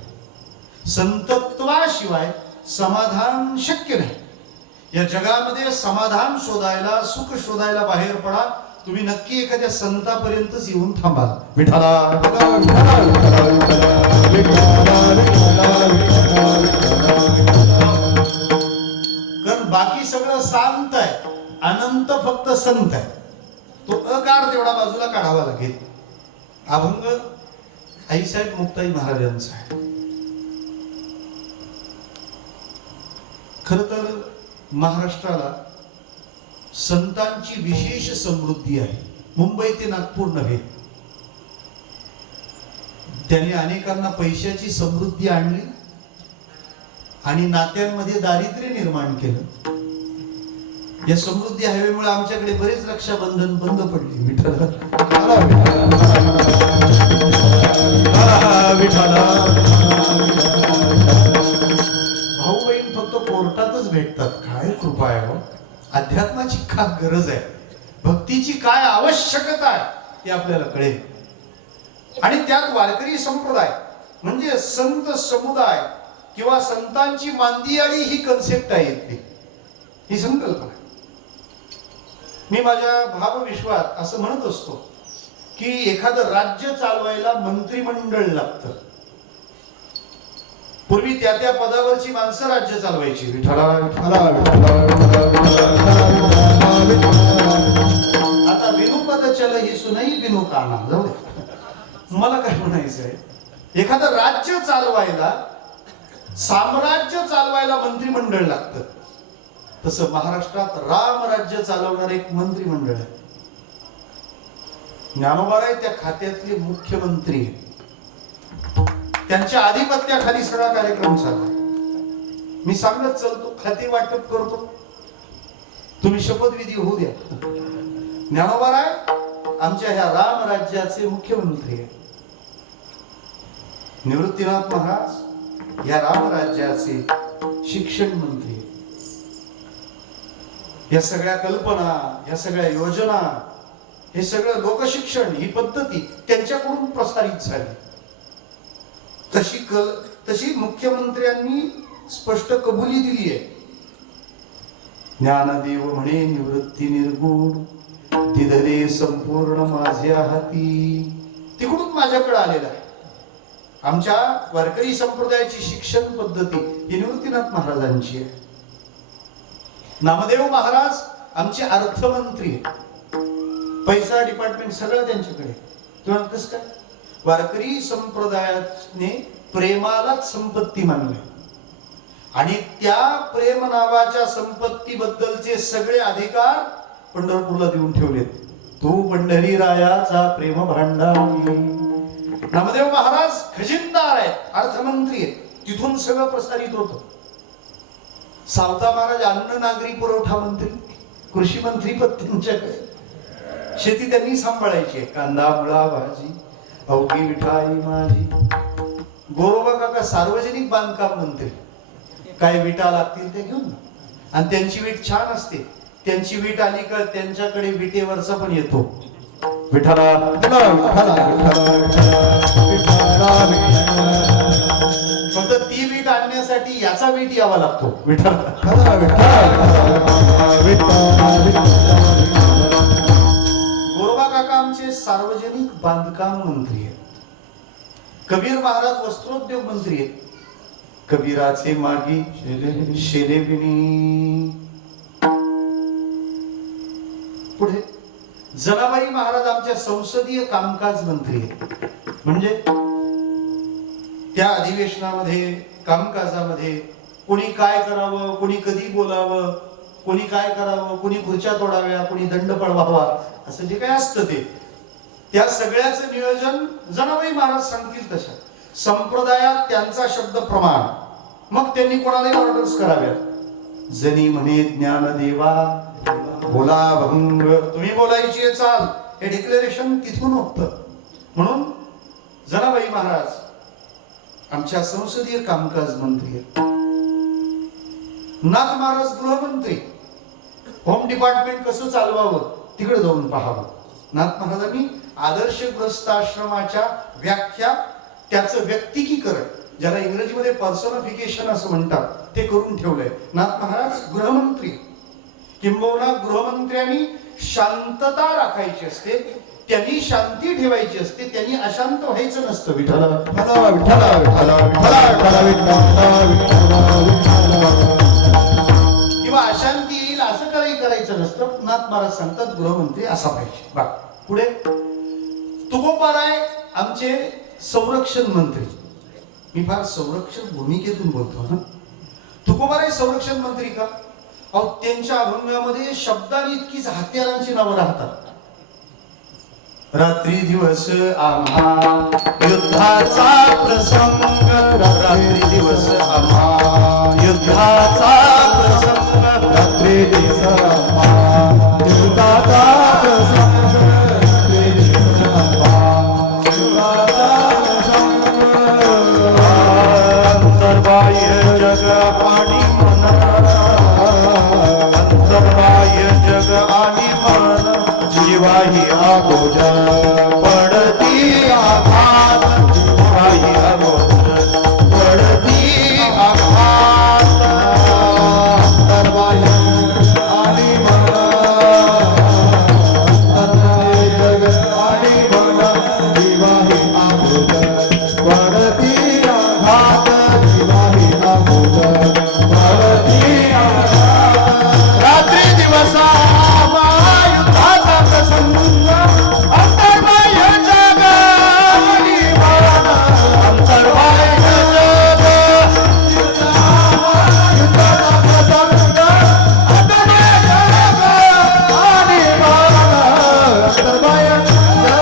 संतत्वाशिवाय समाधान शक्य नाही. या जगामध्ये समाधान शोधायला, सुख शोधायला बाहेर पडा. तुम्ही नक्की एखाद्या संतापर्यंतच येऊन थांबाल. विठ्ठला कारण बाकी सगळं शांत आहे, अनंत फक्त संत आहे. तो अकार तेवढा बाजूला काढावा लागेल. अभंग आईसाहेब मुक्ताई महाराजांचा आहे. खर तर महाराष्ट्राला संतांची विशेष समृद्धी आहे. मुंबई ते नागपूर नव्हे, त्यांनी अनेकांना पैशाची समृद्धी आणली आणि नात्यांमध्ये दारिद्र्य निर्माण केलं. या समृद्धी हायवेमुळे आमच्याकडे बरेच रक्षाबंधन बंद पडले. विठ्ठला भाऊ बहीण फक्त कोर्टातच भेटतात. काय कृपा आहे हो. अध्यात्माची काय गरज आहे, भक्तीची काय आवश्यकता आहे ते आपल्याला कळेल. आणि त्यात वारकरी संप्रदाय म्हणजे संत समुदाय किंवा संतांची मांदियाळी ही कन्सेप्ट आहे इथली, ही संकल्पना. मी माझ्या भावविश्वात असं म्हणत असतो की एखादं राज्य चालवायला मंत्रिमंडळ लागतं. पूर्वी त्या त्या पदावरची माणसं राज्य चालवायची. विठ्ठला आता विनुपद चल ही सुनई बिनु काना. जाऊ दे, मला काय म्हणायचं आहे, एखादं राज्य चालवायला, साम्राज्य चालवायला मंत्रिमंडळ लागतं. तसं महाराष्ट्रात राम राज्य चालवणार एक मंत्रिमंडळ आहे. ज्ञानोबा त्या खात्यातले मुख्यमंत्री, त्यांच्या आधिपत्याखाली सगळा कार्यक्रम चालला. मी सांगत चालतो, खाते वाटप करतो, तुम्ही शपथविधी होऊ द्या. ज्ञानोबा आमच्या ह्या राम राज्याचे मुख्यमंत्री आहेत. निवृत्तीनाथ महाराज या राम राज्याचे शिक्षण मंत्री आहेत. या सगळ्या कल्पना, या सगळ्या योजना, हे सगळं लोकशिक्षण ही पद्धती त्यांच्याकडून प्रसारित झाली. तशी मुख्यमंत्र्यांनी स्पष्ट कबुली दिली आहे. ज्ञानदेव म्हणे निवृत्ती निर्गुण, दिधले संपूर्ण माझ्या हाती. तिकडून माझ्याकडे आलेला आहे. आमच्या वारकरी संप्रदायाची शिक्षण पद्धती ही निवृत्तीनाथ महाराजांची आहे. नामदेव महाराज आमचे अर्थमंत्री आहेत. पैसा डिपार्टमेंट सगळं त्यांच्याकडे. तुम्हाला कसं काय? वारकरी संप्रदायाने प्रेमालाच संपत्ती मानली आणि त्या प्रेम नावाच्या संपत्तीबद्दलचे सगळे अधिकार पंढरपूरला देऊन ठेवलेत. तू पंढरी रायाचा प्रेम भांडारी. नामदेव महाराज खजिनदार आहेत, अर्थमंत्री आहेत. तिथून सगळं प्रसारित होतं. सावता महाराज अन्न नागरी पुरवठा मंत्री, कृषी मंत्री पद त्यांच्याकडे. शेती त्यांनी सांभाळायची. कांदा मुळा भाजी अवघी मिठाई माझी. गोरोबा काका सार्वजनिक बांधकाम मंत्री. काय विटा लागतील ते घेऊन, आणि त्यांची वीट छान असते. त्यांची वीट आली का त्यांच्याकडे विटेवरचा पण येतो. विठाला विठ्ठला विठ्ठला विठ्ठला विठ्ठला फक्त ती वीट आणण्यासाठी याचा वीट यावा लागतो. विठाला गोरोबा काका आमचे सार्वजनिक बांधकाम मंत्री आहेत. कबीर महाराज वस्त्रोद्योग मंत्री आहेत. कबीराचे मागी शेलेबिनी. पुढे जनाबाई महाराज आमच्या संसदीय कामकाज मंत्री आहेत. म्हणजे त्या अधिवेशनामध्ये कामकाजामध्ये कोणी काय करावं, कोणी कधी बोलावं, कोणी काय करावं, कोणी खुर्च्या तोडाव्या, कोणी दंड पळवावा, असं जे काय असतं ते त्या सगळ्याचं नियोजन जनाबाई महाराज सांगतील तशा संप्रदायात त्यांचा शब्द प्रमाण. मग त्यांनी कोणालाही ऑर्डर्स कराव्यात. जनी म्हणे ज्ञानदेवा बोला भंग, तुम्ही बोलायची चाल, हे डिक्लेरेशन तिथून होतं. म्हणून जनाबाई महाराज आमच्या संसदीय कामकाज मंत्री आहेत. नाथ महाराज गृहमंत्री. होम डिपार्टमेंट कसं चालवावं तिकडे जाऊन पाहावं. नाथ महाराजांनी आदर्श ग्रस्ताश्रमाच्या व्याख्या, त्याचं व्यक्तिकीकरण, ज्याला इंग्रजीमध्ये पर्सनिफिकेशन असं म्हणतात, ते करून ठेवलंय. नाथ महाराज गृहमंत्री. किंबहुना गृहमंत्र्यांनी शांतता राखायची असते, त्यांनी शांती ठेवायची असते, त्यांनी अशांत व्हायचं नसतं. विठ्ठला विठ्ठला विठ्ठला विठ्ठला विठ्ठला विठ्ठला किंवा अशांती येईल असं काही करायचं नसतं. नाथ महाराज सांगतात गृहमंत्री असा पाहिजे. बा पुढे तुकोबाराय आमचे संरक्षण मंत्री. मी फार संरक्षण भूमिकेतून बोलतो ना. तुकोबाराय संरक्षण मंत्री का? अहो त्यांच्या अभंगामध्ये शब्दांनी इतकीच हत्यारांची नावं राहतात. रात्री दिवस आम्हा युद्धाचा प्रसंग, रात्री दिवस आम्हा युद्धाचा प्रसंग, रात्री दिवस आम्हा युद्धाचा प्रसंग, रात्री दिवस आम्हा युद्धाचा प्रसंग. अंतर्बाह्य जग आणि मन, अंतर्बाह्य जग आणि मन, जीवाही आगोज पडती आघात, जीवाही आगोज पडती आघात. अंतर्बाह्य आणि मन, अंतर्बाह्य जग आणि मन, जीवाही आगोज पडती आघात, जीवाही आगोज पडती आघात. रात्री दिवस आम्हा युद्धाचा प्रसंग, अंतर्बाह्य जग आणि मन, अंतर्बाह्य जग युद्धाचा प्रसंग, अंतर्बाह्य जग आणि मन, अंतर्बाह्य जग.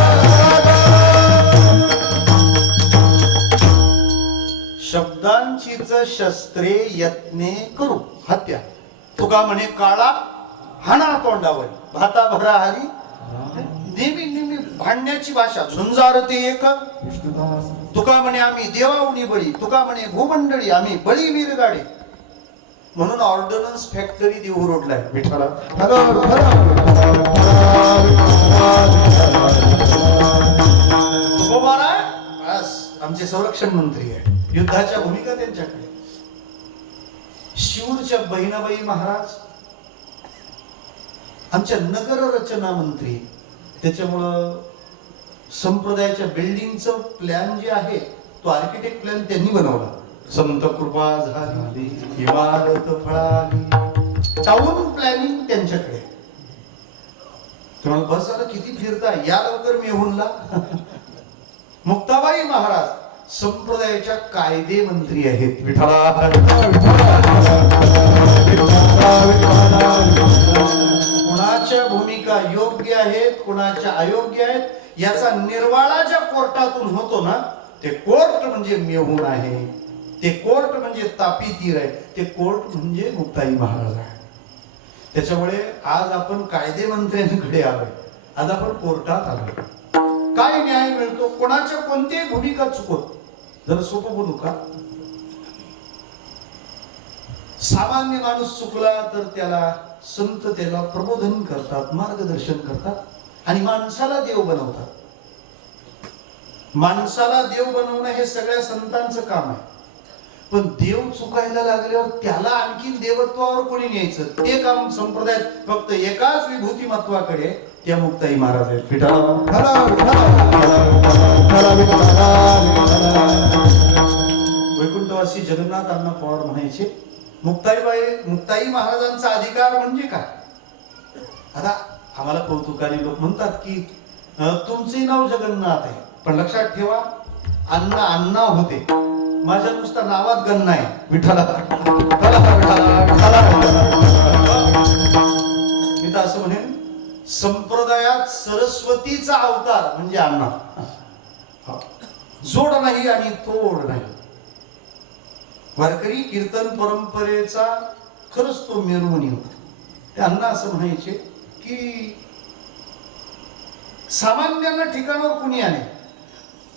शब्दांचीच शस्त्रे यत्ने करू हत्या. तुका म्हणे काळा हाणा तोंडावर, भाता भरा हरी. नेहमी नेहमी भांडण्याची भाषा. झुंजारते एक विष्णुदास तुका म्हणे आम्ही देवाउनी बळी, तुका म्हणे भूमंडळी आम्ही बळी वीरगाडी. म्हणून ऑर्डनन्स फॅक्टरी देऊ रोडलाय. विठ्ठला तुकोबाराय बस आमचे संरक्षण मंत्री आहे. युद्धाच्या भूमिका त्यांच्याकडे. शिवूरच्या बहिणाबाई महाराज आमच्या नगर रचना मंत्री. त्याच्यामुळं संप्रदायाच्या बिल्डिंगचं प्लॅन जे आहे तो आर्किटेक्ट प्लॅन त्यांनी बनवला. संत कृपा झाली, इमारत फळाली, टाउन प्लॅनिंग त्यांच्याकडे. तुम्हाला बस झालं किती फिरता, या लवकर मेहुणला. मुक्ताबाई महाराज संप्रदायाच्या कायदे मंत्री आहेत. विठ्ठला कुणाच्या भूमिका योग्य आहेत, कुणाच्या अयोग्य आहेत, याचा निर्वाळा ज्या कोर्टातून होतो ना, ते कोर्ट म्हणजे मेहुण आहे, ते कोर्ट म्हणजे तापी तीर आहे, ते कोर्ट म्हणजे मुक्ताई महाराज आहे. त्याच्यामुळे आज आपण कायदे मंत्र्यांकडे आलोय, आज आपण कोर्टात आलोय. काय न्याय मिळतो, कोणाच्या कोणत्याही भूमिका चुकत. जरा सोपं बोलू का? सामान्य माणूस चुकला तर त्याला संत त्याला प्रबोधन करतात, मार्गदर्शन करतात आणि माणसाला देव बनवतात. माणसाला देव बनवणं हे सगळ्या संतांचं काम आहे. पण देव चुकायला लागल्यावर त्याला आणखीन देवत्वावर कोणी न्यायचं, ते काम संप्रदायात फक्त एकाच विभूती महत्वाकडे, त्या मुक्ताई महाराज आहेत. वैकुंठवासी जगन्नाथांना पवार म्हणायचे, मुक्ताई महाराजांचा अधिकार म्हणजे काय. आता आम्हाला कौतुकाने लोक म्हणतात की तुमचे नाव जगन्नाथ आहे, पण लक्षात ठेवा अण्णा अण्णा होते, माझ्या नुसता नावात गण नाही. विठ्ठला मी तर असं म्हणेन, संप्रदायात सरस्वतीचा अवतार म्हणजे अण्णा. जोड नाही आणि तोड नाही. वारकरी कीर्तन परंपरेचा खरंच तो मिरवणी होता. ते अण्णा असं म्हणायचे की सामान्यांना ठिकाणावर कुणी आले,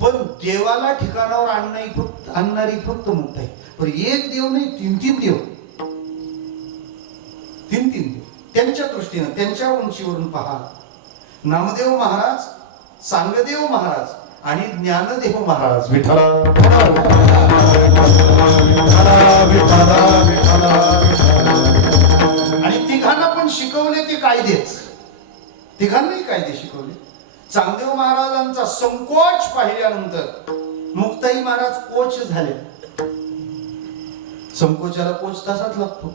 पण देवाला ठिकाणावर आणणारी फक्त मुक्ताई. पण एक देव नाही, तीन तीन देव, तीन तीन देव. त्यांच्या दृष्टीनं त्यांच्या उंचीवरून पहा, नामदेव महाराज, सांगदेव महाराज आणि ज्ञानदेव महाराज. विठ्ठला आणि तिघांना पण शिकवले ते कायदेच. तिघांनाही कायदे शिकवले. चांगदेव महाराजांचा संकोच पाहिल्यानंतर मुक्ताई महाराज कोच झाले. संकोचाला कोच तासाच लागतो.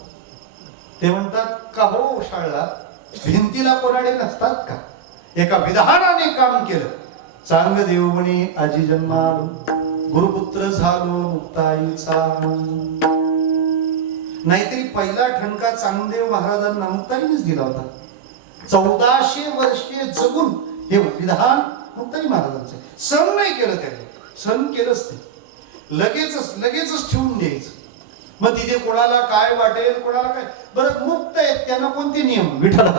ते म्हणतात का हो शाळा, भिंतीला कोराडे नसतात का. एका विधानाने काम केलं. चांगदेव म्हणे आजी जन्मालो, गुरुपुत्र झालो मुक्ताईचा. नाहीतरी पहिला ठणका चांगदेव महाराजांना मुक्ताईनेच दिला होता. 1400 वर्षे जगून हे विधान मुक्ताई महाराजांचं. सण नाही केलं त्याने, सण केलंच ते, लगेचच ठेवून द्यायचं. मग तिथे कोणाला काय वाटेल, कोणाला काय. बरं मुक्त आहेत त्यांना कोणते नियम. विठ्ठला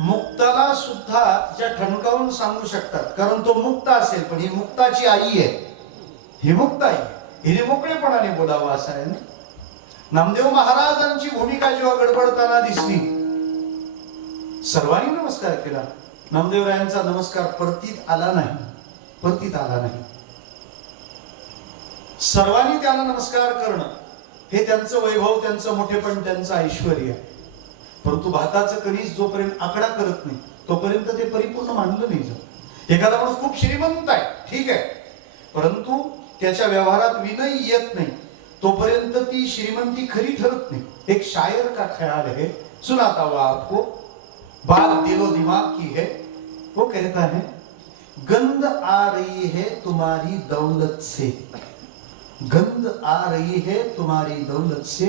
मुक्ताला सुद्धा ज्या ठणकावून सांगू शकतात, कारण तो मुक्त असेल, पण ही मुक्ताची आई आहे. ही मुक्त आई, हिने मोकळेपणाने बोलावं असं आहे ना. नामदेव महाराजांची भूमिका जेव्हा गडबडताना दिसली, सर्वांनी नमस्कार केला. नामदेवरायांचा नमस्कार परतीत आला नाही. सर्वांनी त्याला नमस्कार करणं हे त्यांचं वैभव, त्यांचं मोठेपण, त्यांचं ऐश्वर्य आहे. परंतु भाताचं कणीस जोपर्यंत आकडा करत नाही तोपर्यंत ते परिपूर्ण मानलं नाही जात. एखादा माणूस खूप श्रीमंत आहे, ठीक आहे, परंतु त्याच्या व्यवहारात विनय येत नाही तोपर्यंत ती श्रीमंती खरी ठरत नाही. एक शायर का ख्याल है, सुनाता हुआ आपको, बात दिलो दिमाग की है. वो कहता है, गंध आ रही है तुम्हारी दौलत से, गंध आ रही है तुम्हारी दौलत से,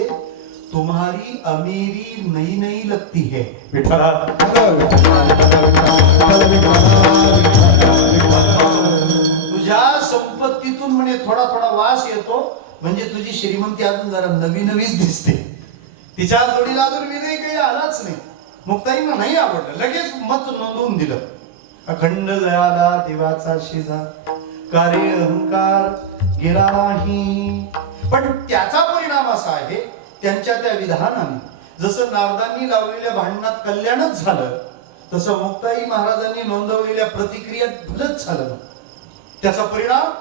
तुम्हारी अमीरी नई नई लगती है. तुझ्या संपत्तीतून म्हणे थोडा थोडा वास येतो, म्हणजे तुझी श्रीमंती अजून जरा नवी नवीच दिसते. तिच्या जोडीला अजून विनय काही आलाच नाही. मुक्ताईंना नाही आवडलं, लगेच मत नोंदवून दिलं. अखंड जयाला देवाचा शिजा, कार्य अहंकार गेला नाही. पण त्याचा परिणाम असा आहे, त्यांच्या त्या विधानाने जसं नारदांनी लावलेल्या भांडणात कल्याणच झालं, तसं मुक्ताई महाराजांनी नोंदवलेल्या प्रतिक्रियेत भलंच झालं. त्याचा परिणाम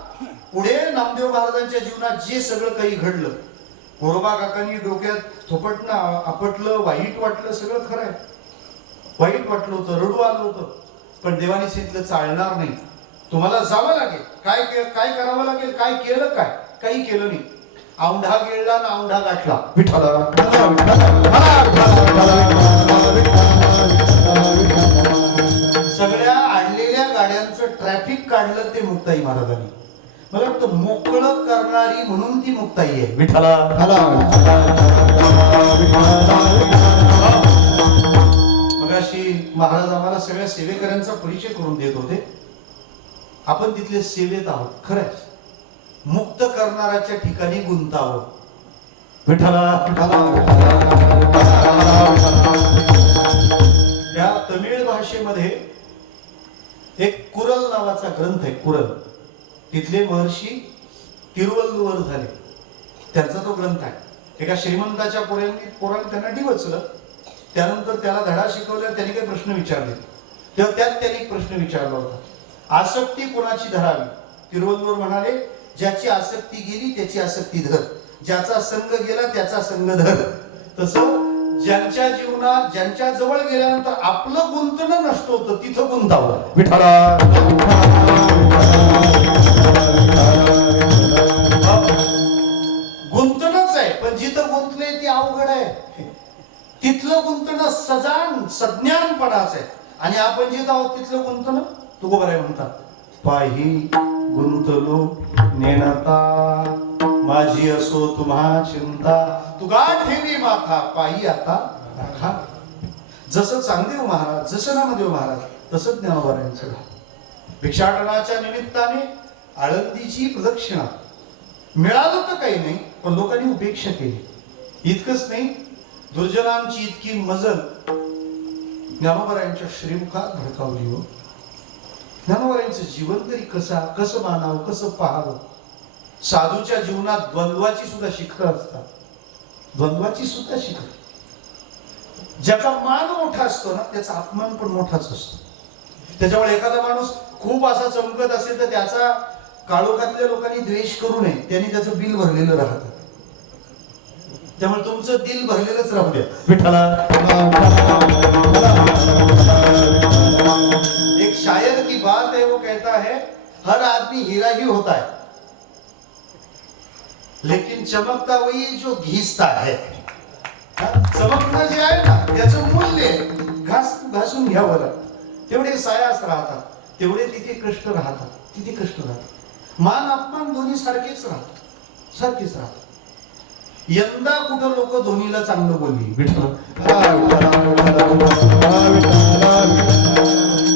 पुढे नामदेव महाराजांच्या जीवनात जे सगळं काही घडलं, गोरोबा काकांनी डोक्यात थोपटणं आपटलं, वाईट वाटलं, सगळं खरं आहे. वाईट वाटलं होतं, रडू आलं होतं, पण देवाने सांगितलं चालणार नाही, तुम्हाला जावं लागेल. काय करावं लागेल, काय केलं, काही केलं नाही. औंढा गेला ना औंढा गाठला. सगळ्या आणलेल्या गाड्यांचं ट्रॅफिक काढलं ते मुक्ताई महाराजांनी. मला वाटतं मोकळं करणारी म्हणून ती मुक्ताई आहे. विठ्ठला मगाशी महाराज आम्हाला सगळ्या सेवेकऱ्यांचा परिचय करून देत होते. आपण तिथले सेवेत आहोत, खरंय. मुक्त करणाऱ्याच्या ठिकाणी गुंतावं. विठ्ठला या तमिळ भाषेमध्ये एक कुरल नावाचा ग्रंथ आहे. कुरल, तिथले महर्षी तिरुवल्लुवर झाले. त्यांचा तो ग्रंथ आहे. एका श्रीमंताच्या पोराने त्यांना डिवचलं. त्यानंतर त्याला धडा शिकवल्यावर त्यांनी काही प्रश्न विचारले. तेव्हा त्यात त्यांनी एक प्रश्न विचारला होता, आसक्ती कोणाची धरावी? तिरुवल्लुवर म्हणाले, ज्याची आसक्ती गेली त्याची आसक्ती धर, ज्याचा संग गेला त्याचा संग धर. तसं ज्यांच्या जीवनात ज्यांच्या जवळ गेल्यानंतर आपलं गुंतणं नष्ट होतं तिथं गुंतावं. विठ्ठला गुंतणंच आहे, पण जिथं गुंतले ती अवघड आहे. तिथलं गुंतणं सज्ञानपणाच आहे. आणि आपण जिथं आहोत तिथलं गुंतणं तुकोबाराय म्हणतात, पाही गुंतलो नेणता माझी असो तुम्हा चिंता, तुगा ठेवी माथा पायी आता राखा. जसं चांगदेव महाराज, जसं नामदेव महाराज, तसं ज्ञानोबारायांचं. भिक्षाटनाच्या निमित्ताने आळंदीची प्रदक्षिणा मिळालं तर काही नाही, पण लोकांनी उपेक्षा केली. इतकंच नाही, दुर्जनांची इतकी मजल ज्ञानोबारायांच्या श्रीमुखात भडकावली हो. ज्ञानोबारायांचं जीवन तरी कसं मानावं, कसं पाहावं. साधूच्या जीवनात द्वंद्वाची सुद्धा शिखरं असतात. द्वंद्वाची सुद्धा शिखर. ज्याचा मान मोठा असतो ना त्याचा अपमान पण मोठाच असतो. त्याच्यामुळे एखादा माणूस खूप असा चमकत असेल तर त्याचा काळोखातल्या लोकांनी द्वेष करू नये, त्यांनी त्याचं बिल भरलेलं राहतं. त्यामुळे तुमचं दिल भरलेलंच राहू द्या. विठ्ठला. एक शायर की बात है, वो कहता है, हर आदमी हीरा ही होता है लेकिन चमकता वही जो घिसता है. चमकणं जे आहे ना त्याचं मूल्य घासून घ्यावं लागतं. तेवढे सायास राहतात, तेवढे तिथे कष्ट राहतात, तिथे कष्ट राहतात. मान अपमान दोन्ही सारखेच राहतात. यंदा कुठं लोक दोन्हीला चांगलं बोलली. विठ्ठल.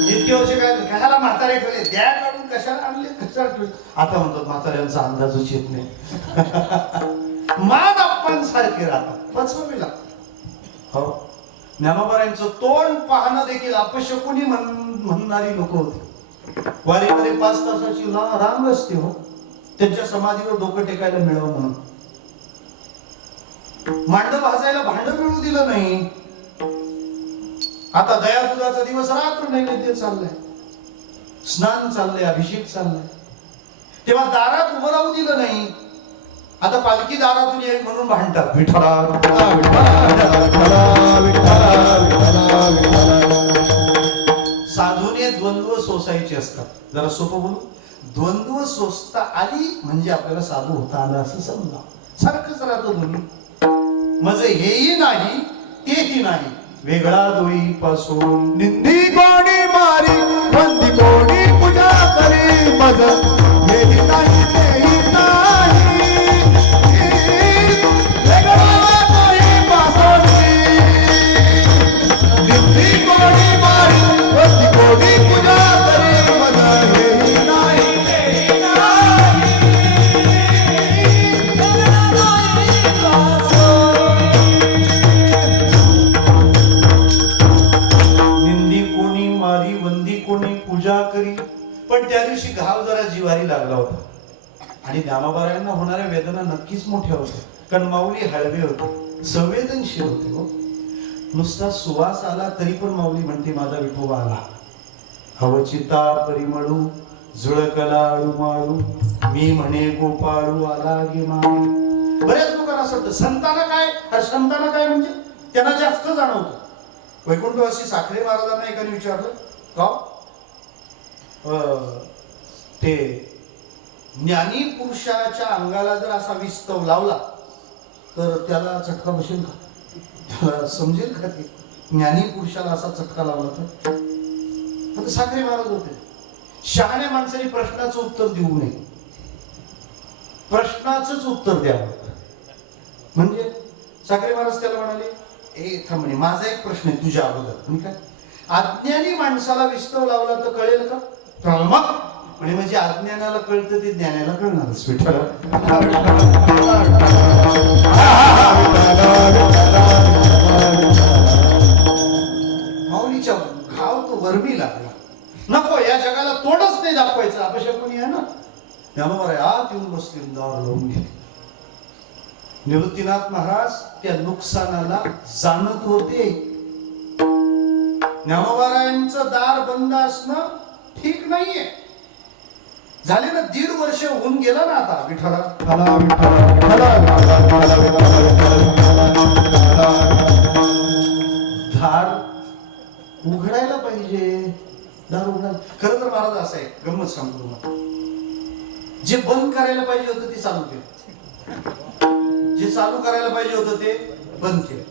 इतके वर्ष काय कशाला म्हातारे ठेवले, द्या काढून कशाला आणले, कशाला ठेवले. आता म्हणतात म्हाताऱ्यांचा अंदाजच येत नाही. मान अपमान सारखे राहतात, पचवावे लागतात. हो, ज्ञानोबारायांचं तोंड पाहणं देखील अपशकुनी म्हणणारी लोक होती. वारीमध्ये 5 तासाची रांग असते हो, त्यांच्या समाधीवर डोकं टेकायला मिळावं म्हणून. मांड भाजायला भांड मिळू दिलं नाही. आता दया दुधाचा दिवस रात्र नैवेद्य चाललाय, स्नान चाललंय, अभिषेक चाललाय, तेव्हा दारात उभं राहू दिलं नाही. आता पालखी दारातून येईल म्हणून भांडतात. विठ्ठला. साधूने द्वंद्व सोसायचे असतात. जरा सोपं बोलू, द्वंद्व सोसता आली म्हणजे आपल्याला साधू होता आलं असं समजा. सारखंच राहतं दोन्ही. मज हेही नाही तेही नाही, वेगळा दोई पासून. निंदी कोणी मारी वंदी कोणी पूजा करी, मज हेही नाही तेही नाही, वेगळा दोई पासून. निंदी कोणी मारी वंदी कोणी पूजा करी, मज हेही नाही तेही नाही, वेगळा दोई पासून. निंदी कोणी मारी वंदी कोणी पूजा करी. पण त्या दिवशी घाव जरा जिवारी लागला होता. आणि ज्ञानोबारायांना होणाऱ्या वेदना नक्कीच मोठ्या होत्या, कारण माऊली हळवे होते, संवेदनशील होते हो. नुसता सुवास आला तरी पण माऊली म्हणते माझा विठोबा आला. हवचिता परिमळू झुळकला अळूमाळू, मी म्हणे गोपाळू आला गे माळू. बऱ्याच लोकांना असं वाटतं संतांना काय, अरे संतांना काय म्हणजे त्यांना जास्त जाणवतं. वैकुंठवासी साखरे महाराजांना एकाने विचारलं, का ते ज्ञानी पुरुषाच्या अंगाला जर असा विस्तव लावला तर त्याला चटका बसेल का, त्याला समजेल का ते ज्ञानी पुरुषाला असा चटका लावला तर. आता साखरे महाराज होते. शहाण्या माणसाने प्रश्नाचं उत्तर देऊ नये, प्रश्नाचंच उत्तर द्यावं. म्हणजे साखरे महाराज त्याला म्हणाले, ए थांब म्हणे, माझा एक प्रश्न आहे तुझ्या अगोदर. आणि काय, अज्ञानी माणसाला विस्तव लावला तर कळेल का? मग म्हणे म्हणजे अज्ञानाला कळतं ते ज्ञानाला कळणारच. विठ्ठला. माऊलीच्या घाव तो वरमी लागला. नको, या जगाला तोडच नाही दाखवायचं. अपशकुनी आहे ना, ज्ञानोबा आत येऊन बसले, दार लावून गेले. निवृत्तीनाथ महाराज त्या नुकसानाला जाणत होते. ज्ञानोबारायांचं दार बंद असणं ठीक नाहीये. झाले ना 1.5 वर्ष होऊन गेला ना आता. विठ्ठला दार उघडायला पाहिजे. दार उघडायला खरं तर महाराज असं आहे, गंमत सांगतो तुम्हाला. जे बंद करायला पाहिजे होतं ते चालू केलं, जे चालू करायला पाहिजे होतं ते बंद केलं.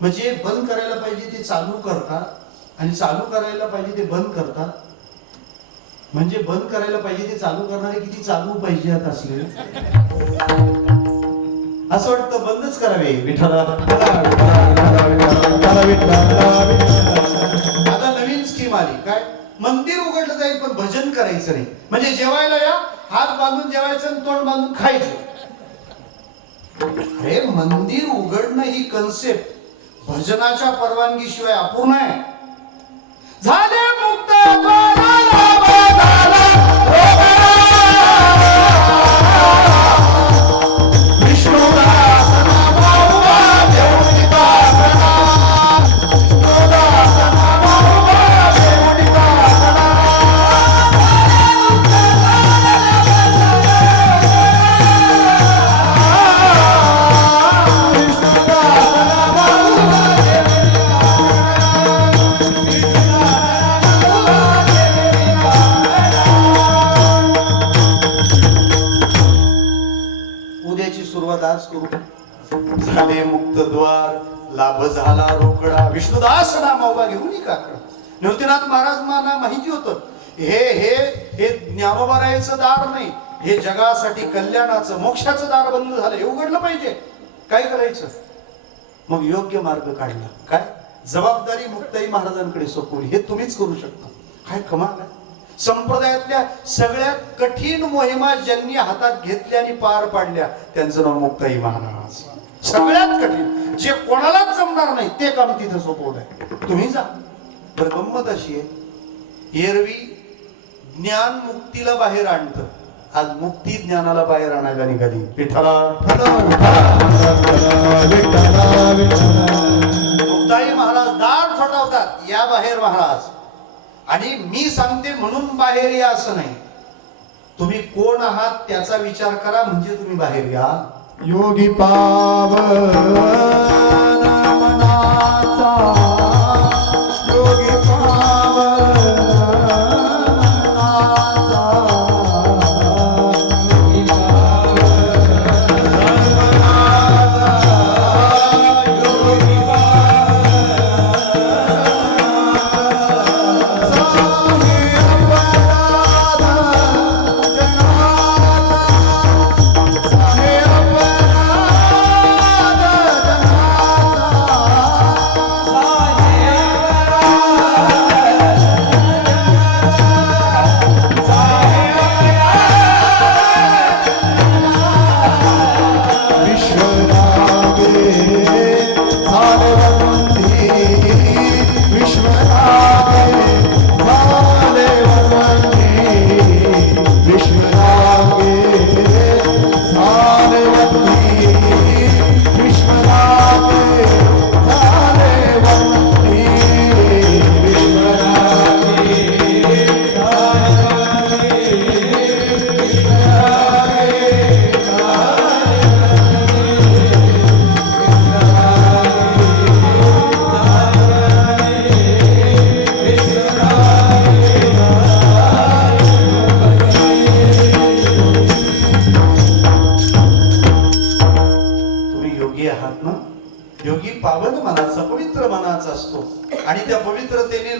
म्हणजे बंद करायला पाहिजे ते चालू करतात आणि चालू करायला पाहिजे ते बंद करतात. म्हणजे बंद करायला पाहिजे ते चालू करणारे किती चालू पाहिजे आता असले. असं वाटतं बंदच करावे. विठ्ठला आता नवीन स्कीम आली. काय? मंदिर उघडलं जाईल पण भजन करायचं नाही. म्हणजे जेवायला या, हात बांधून जेवायचं आणि तोंड बांधून खायचं. अरे मंदिर उघडणं ही कन्सेप्ट भजनाच्या परवानगी शिवाय अपूर्ण आहे. झाले मुक्त झाले मुक्त द्वार, लाभ झाला रोकडा. विष्णुदास नाम उभा घेऊन काकडा. निवृत्तीनाथ महाराज मला माहिती होतं हे हे हे ज्ञानोबारायचं दार नाही, हे जगासाठी कल्याणाचं मोक्षाचं दार बंद झालं. हे उघडलं पाहिजे. काय करायचं? मग योग्य मार्ग काढला. काय? जबाबदारी मुक्ताई महाराजांकडे सोपवली. हे तुम्हीच करू शकता. काय कमाल आहे. संप्रदायातल्या सगळ्यात कठीण मोहिमा ज्यांनी हातात घेतल्या आणि पार पाडल्या त्यांचं नाव मुक्ताई महाराज. सगळ्यात कठीण, जे कोणालाच जमणार नाही ते काम तिथं सोपवलंय. तुम्ही जा. बरं गंमत अशी आहे, एरवी ज्ञान मुक्तीला बाहेर आणतं, आज मुक्ती ज्ञानाला बाहेर आणायला निघाली. विठ्ठला मुक्ताई महाराज दार ठोठावतात, या बाहेर महाराज. आणि मी सांगते म्हणून बाहेर या असं नाही. तुम्ही कोण आहात त्याचा विचार करा म्हणजे तुम्ही बाहेर या. योगी पावन मनाचा, योगी पावन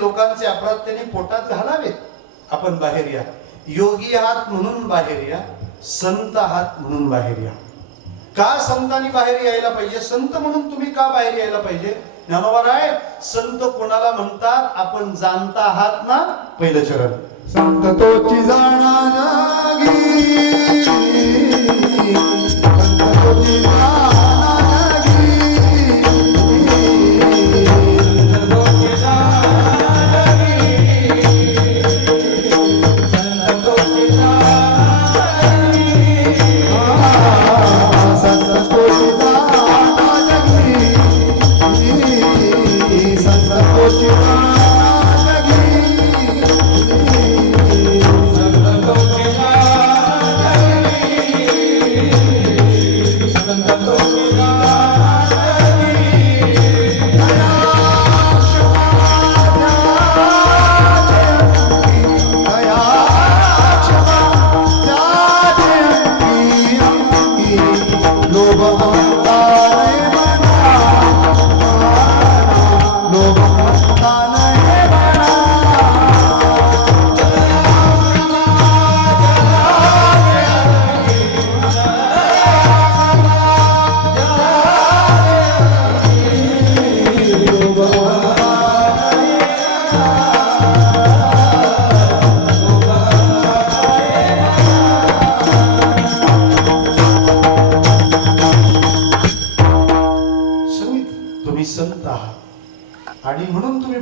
लोकांचे अपराध त्यांनी पोटात घालावेत. आपण बाहेर या. योगी आहात म्हणून बाहेर या, संत आहात म्हणून बाहेर या. का संतांनी बाहेर यायला पाहिजे? संत म्हणून तुम्ही का बाहेर यायला पाहिजे? ज्ञानोबाराय संत कोणाला म्हणतात? आपण जाणता आहात ना. पहिलं चरण संत तोची जाणा जागी, संत तोची जाणा जागी,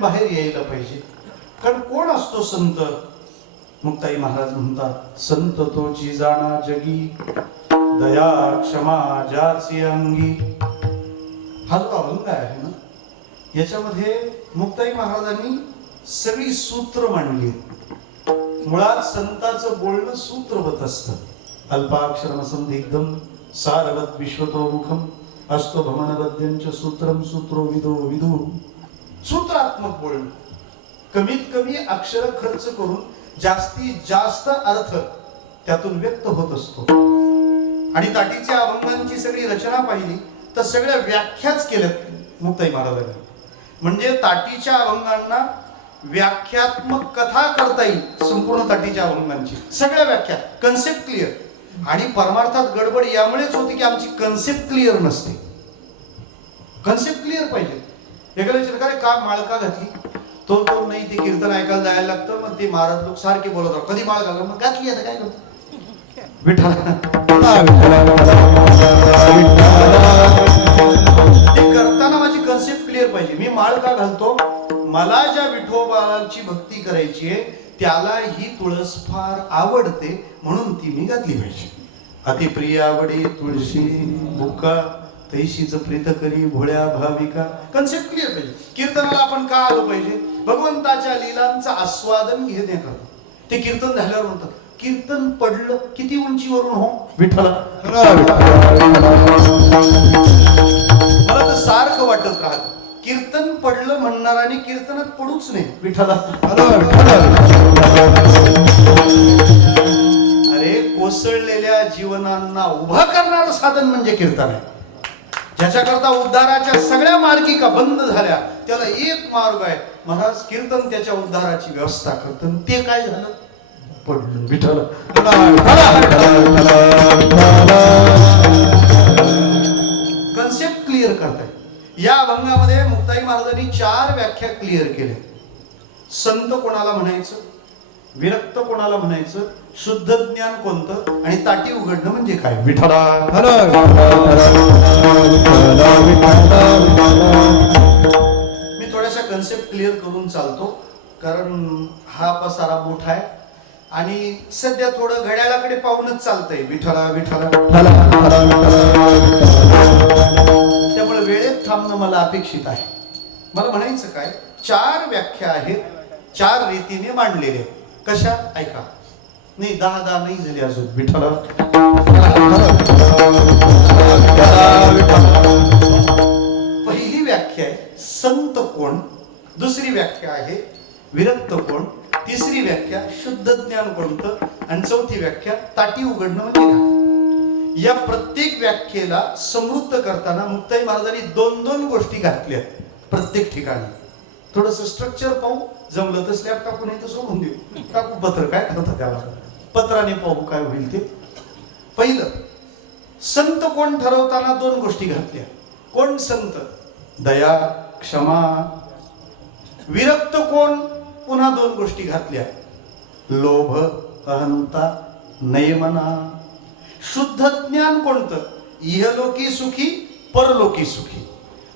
बाहेर यायला पाहिजे. कारण कोण असतो संत? मुक्ताई महाराज म्हणतात, संत तोची जाणा जगी, दया क्षमा ज्याची अंगी. हा जो अभंग आहे ना, याच्यामध्ये मुक्ताई महाराजांनी सगळी सूत्र मांडली. मुळात संतांचं बोलणं सूत्रवत असतं. अल्पाक्षरम संदिग्धम सारवत विश्वतोमुखम असतो भ्रमणबद्ध्यंच सूत्रम सूत्रो विदो विदू. सूत्रात्मक बोलणं, कमीत कमी अक्षर खर्च करून जास्तीत जास्त अर्थ त्यातून व्यक्त होत असतो. आणि ताटीच्या अभंगांची सगळी रचना पाहिली तर सगळ्या व्याख्याच केल्यात मुक्ताई महाराजांनी. म्हणजे ताटीच्या अभंगांना व्याख्यात्मक कथा करता येईल. संपूर्ण ताटीच्या अभंगांची सगळ्या व्याख्या, कन्सेप्ट क्लिअर. आणि परमार्थात गडबड यामुळेच होती की आमची कन्सेप्ट क्लिअर नसते. कन्सेप्ट क्लिअर पाहिजे. एखाद्या विचार का माळका घातली, तो नाही ते कीर्तन ऐकायला जायला लागतं. मग ते महाराज लोक सारखे बोलत राहतात, कधी माळ घालून, मग घातली आता काय करतो विठ्ठल. ते करताना माझी कन्सेप्ट क्लिअर पाहिजे. मी माळ का घालतो? मला ज्या विठोबाची भक्ती करायची आहे त्याला ही तुळस फार आवडते म्हणून ती मी घातली पाहिजे. अतिप्रिय आवडे तुळशी बुका, तैशीच प्रीत करी भोळ्या भाविका. कन्सेप्ट क्लिअर पाहिजे. कीर्तनाला आपण का आलो पाहिजे? भगवंताच्या लीलांचा आस्वादन घेण्याकरता. ते कीर्तन झाल्यावर म्हणतात, कीर्तन पडलं किती उंचीवरून हो विठ्ठला. मला तर सारखं वाटत राहत, कीर्तन पडलं म्हणणाराने कीर्तनात पडूच नाही विठ्ठला. अरे कोसळलेल्या जीवनांना उभा करणारं साधन म्हणजे कीर्तन आहे. ज्याच्याकरता उद्धाराच्या सगळ्या मार्गिका बंद झाल्या त्याला एक मार्ग आहे. महाराज कीर्तन त्याच्या उद्धाराची व्यवस्था करतं. ते काय झालं? पडलं विठ्ठला. कन्सेप्ट क्लिअर करताय. या अभंगामध्ये मुक्ताई महाराजांनी 4 व्याख्या क्लिअर केल्या. संत कोणाला म्हणायचं, विरक्त कोणाला म्हणायचं, शुद्ध ज्ञान कोणतं, आणि ताटी उघडणं म्हणजे काय विठ्ठला. मी थोड्याशा कन्सेप्ट क्लिअर करून चालतो कारण हा पसारा मोठा आहे आणि सध्या थोडं घड्याळाकडे पाहूनच चालतंय विठ्ठला विठ्ठला. त्यामुळे वेळेत थांबणं मला अपेक्षित आहे. मला म्हणायचं काय, 4 व्याख्या आहेत, 4 रीतीने मांडलेल्या. कशा? ऐका. नाही 10 नाही झाली अजून विठ्ठला. पहिली व्याख्या आहे संत कोण, दुसरी व्याख्या आहे विरक्त कोण, तिसरी व्याख्या शुद्ध ज्ञान कोणतं, आणि चौथी व्याख्या ताटी उघडणं म्हणजे काय. या प्रत्येक व्याख्येला समृद्ध करताना मुक्ताई महाराजांनी 2-2 गोष्टी घातल्या प्रत्येक ठिकाणी. थोडस स्ट्रक्चर पाहू, जमलं तर स्लॅब टाकून तर सोडून देऊ. टाकू पत्र, काय करतात त्याला, पत्राने पाहू काय होईल ते. पहिलं, संत कोण ठरवताना 2 गोष्टी घातल्या. कोण संत? दया क्षमा. विरक्त कोण? पुन्हा 2 गोष्टी घातल्या, लोभ अहंता नयमना. शुद्ध ज्ञान कोणतं? इहलोकी सुखी परलोकी सुखी.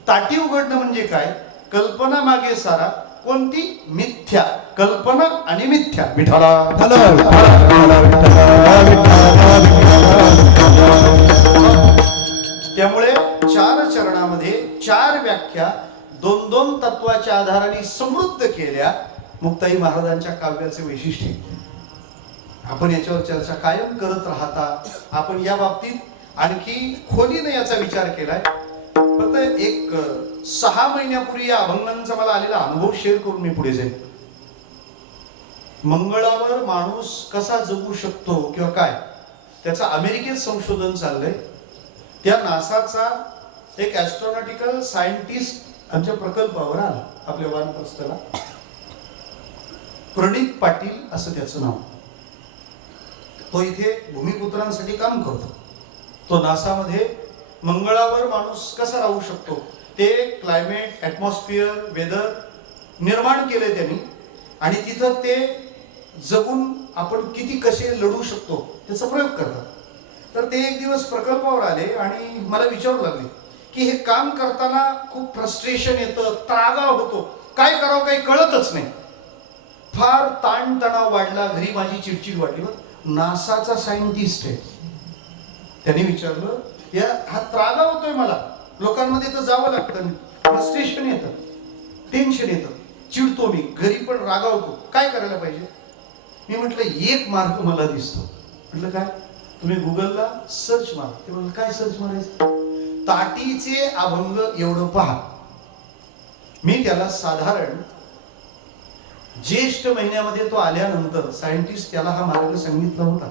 ताटी उघडणं म्हणजे काय? कल्पना मागे सारा. कोणती? मिथ्या कल्पना आणि मिथ्या विठ्ठला. त्यामुळे 4 चरणामध्ये 4 व्याख्या 2-2 तत्वाच्या आधाराने समृद्ध केल्या. मुक्ताई महाराजांच्या काव्याचे वैशिष्ट्य. आपण याच्यावर चर्चा कायम करत राहता. आपण या बाबतीत आणखी खोलीने याचा विचार केलाय. फक्त एक 6 महिन्यापूर्वी या अभंगांचा मला आलेला अनुभव शेअर करून मी पुढे जाईल. मंगळावर माणूस कसा जगू शकतो किंवा काय, त्याचा अमेरिकेत संशोधन चाललंय. त्या नासाचा एक ॲस्ट्रॉनॉटिकल सायंटिस्ट आमच्या प्रकल्पावर आला, आपल्या वानप्रस्थाला. प्रणित पाटील असं त्याचं नाव. तो इथे भूमिपुत्रांसाठी काम करतो. तो नासामध्ये मंगळावर माणूस कसा राहू शकतो, ते क्लायमेट, ॲटमॉस्फिअर, वेदर निर्माण केले त्यांनी, आणि तिथं ते जगून आपण किती कसे लढू शकतो त्याचा प्रयोग करतात. तर ते एक दिवस प्रकल्पावर आले आणि मला विचारू लागले की हे काम करताना खूप फ्रस्ट्रेशन येतं, त्रागा होतो, काय करावं काही कळतच नाही. फार ताणतणाव वाढला, घरी माझी चिडचिड वाढली. नासाचा सायंटिस्ट आहे, त्याने विचारलं, या हा त्रागा होतोय मला, लोकांमध्ये तर जावं लागतं, फ्रस्ट्रेशन येतं, टेन्शन येतं, चिडतो मी, घरी पण रागावतो, काय करायला पाहिजे? मी म्हटलं एक मार्ग मला दिसतो. म्हटलं काय? तुम्ही गुगलला सर्च मारा. ते म्हणलं काय सर्च मारायचं? ताटीचे अभंग एवढं पहा. मी त्याला साधारण ज्येष्ठ महिन्यामध्ये तो आल्यानंतर सायंटिस्ट त्याला हा मार्ग सांगितला होता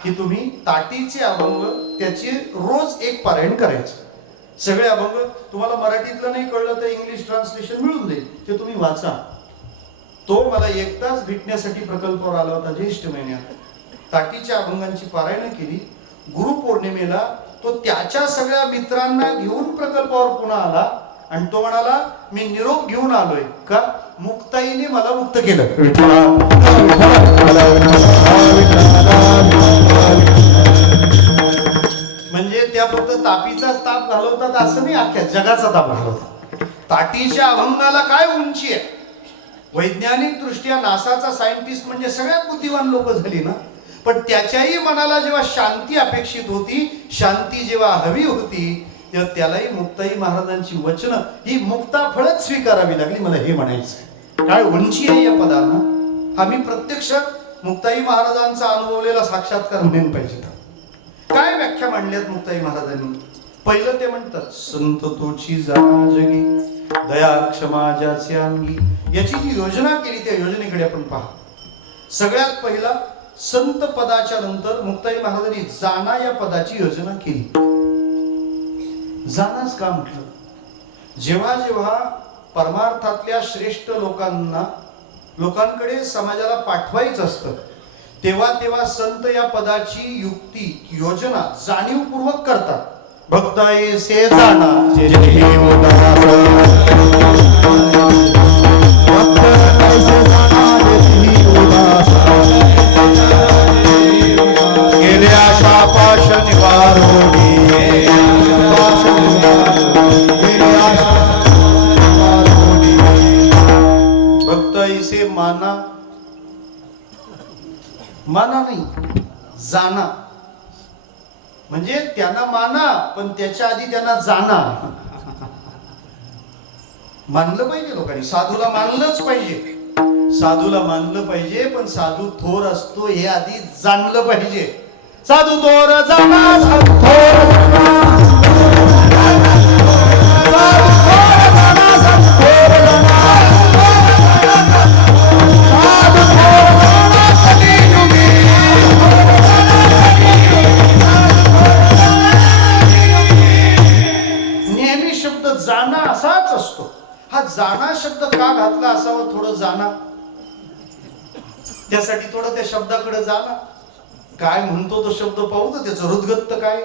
की तुम्ही ताटीचे अभंग त्याचे रोज एक पारायण करायचं. सगळे अभंग तुम्हाला मराठीतलं नाही कळलं तर इंग्लिश ट्रान्सलेशन मिळून जाईल, ते तुम्ही वाचा. तो मला एकदाच भेटण्यासाठी प्रकल्पावर आला होता ज्येष्ठ महिन्यात. ताटीच्या अभंगांची पारायण केली. गुरुपौर्णिमेला तो त्याच्या सगळ्या मित्रांना घेऊन प्रकल्पावर पुन्हा आला आणि तो म्हणाला, मी निरोप घेऊन आलोय का? मुक्ताईने मला मुक्त केलं. म्हणजे त्या फक्त तापीचाच ताप घालवतात असं नाही, अख्ख्या जगाचा ताप घालवतात. ताटीच्या अभंगाला काय उंची आहे. वैज्ञानिक दृष्ट्या नासाचा सायंटिस्ट म्हणजे सगळ्यात बुद्धिवान लोक झाली ना, पण त्याच्याही मनाला जेव्हा शांती अपेक्षित होती, शांती जेव्हा हवी होती, तेव्हा त्यालाही मुक्ताई महाराजांची वचनं ही मुक्ता फळच स्वीकारावी लागली. मला हे म्हणायचं काय उंची आहे या पदांना. आम्ही प्रत्यक्ष मुक्ताई महाराजांचा अनुभवलेला साक्षात्कार म्हणून पाहिजे. काय व्याख्या मांडल्यात मुक्ताई महाराजांनी? पहिलं ते म्हणतात, संत तोची जाणा जगी, दया क्षमा ज्याचे अंगी. याची जी योजना केली त्या योजनेकडे आपण पहा. सगळ्यात पहिला संत पदाच्या नंतर मुक्ताई महाराजांनी जाणा या पदाची योजना केली. जाणाच का म्हटलं? जेव्हा जेव्हा परमार्थातल्या श्रेष्ठ लोकांकडे समाजाला पाठवायचं असतं, तेव्हा तेव्हा संत या पदाची युक्ती योजना जाणीवपूर्वक करतात. भक्ताये से जाणा गेल्या शापाश निवारोणी, भक्त इसे माना, माना नाही जाना. म्हणजे त्यांना माना पण त्याच्या आधी त्यांना जाना. मानलं पाहिजे लोकांनी, साधूला मानलंच पाहिजे, साधूला मानलं पाहिजे, पण साधू थोर असतो हे आधी जाणलं पाहिजे. साधू थोर जाना, साधू थोर जाना, नेहमी शब्द जाणा असाच असतो. हा जाणा शब्द का घातला असावा? थोडं जाणा, त्यासाठी थोडं त्या शब्दाकडे जाणा. काय म्हणतो तो शब्द पाहू तर त्याचं हृदगत्त काय.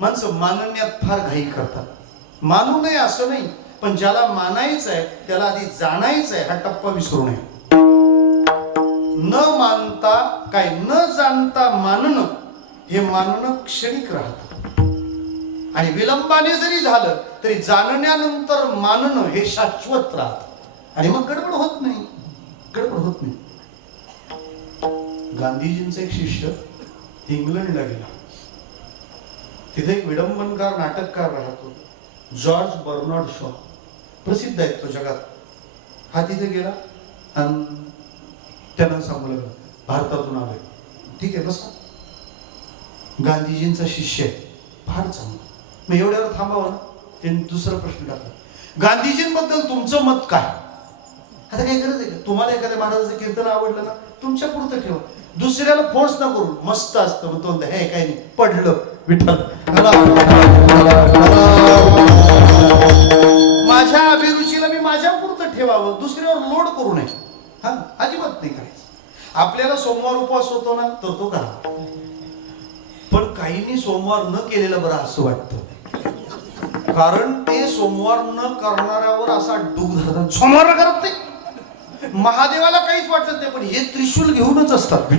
माणसं मानण्यात फार घाई करतात. मानू नये असं नाही, पण ज्याला मानायचं आहे त्याला आधी जाणायचं आहे हा टप्पा विसरू नये. न मानता काय, न जाणता मानणं, हे मानणं क्षणिक राहतं. आणि विलंबाने जरी झालं तरी जाणण्यानंतर मानणं हे शाश्वत राहत. आणि मग गडबड होत नाही, गडबड होत नाही. गांधीजींचा एक शिष्य इंग्लंडला गेला. तिथे एक विडंबनकार नाटककार राहतो, जॉर्ज बर्नार्ड शॉ, प्रसिद्ध आहे तो जगात. हा तिथे गेला आणि त्यानं सांगू लागला, भारतातून आलोय. ठीक आहे बसा. गांधीजींचा शिष्य आहे, फार चांगला. मग एवढ्यावर थांबावं ना. त्यांनी दुसरा प्रश्न टाकला, गांधीजींबद्दल तुमचं मत काय? आता काय गरज आहे का? तुम्हाला एखाद्या महाराजाचं कीर्तन आवडलं ना, तुमच्या पुरतं ठेवा, दुसऱ्याला फोर्स न करू. मस्त असतं. मग तो हे काय नाही, पडलं विठ्ठल, माझ्या अभिरुचीला मी माझ्या पुरतं ठेवावं, दुसऱ्यावर लोड करू नये. हा अजिबात नाही करायचं. आपल्याला सोमवार उपवास होतो ना, तर तो करा. पण काहींनी सोमवार न केलेलं बरं असं वाटतं, कारण ते सोमवार न करणाऱ्यावर असा डूब धरतात. सोमवार करत नाही, महादेवाला काहीच वाटत नाही, पण हे त्रिशूल घेऊनच असतात.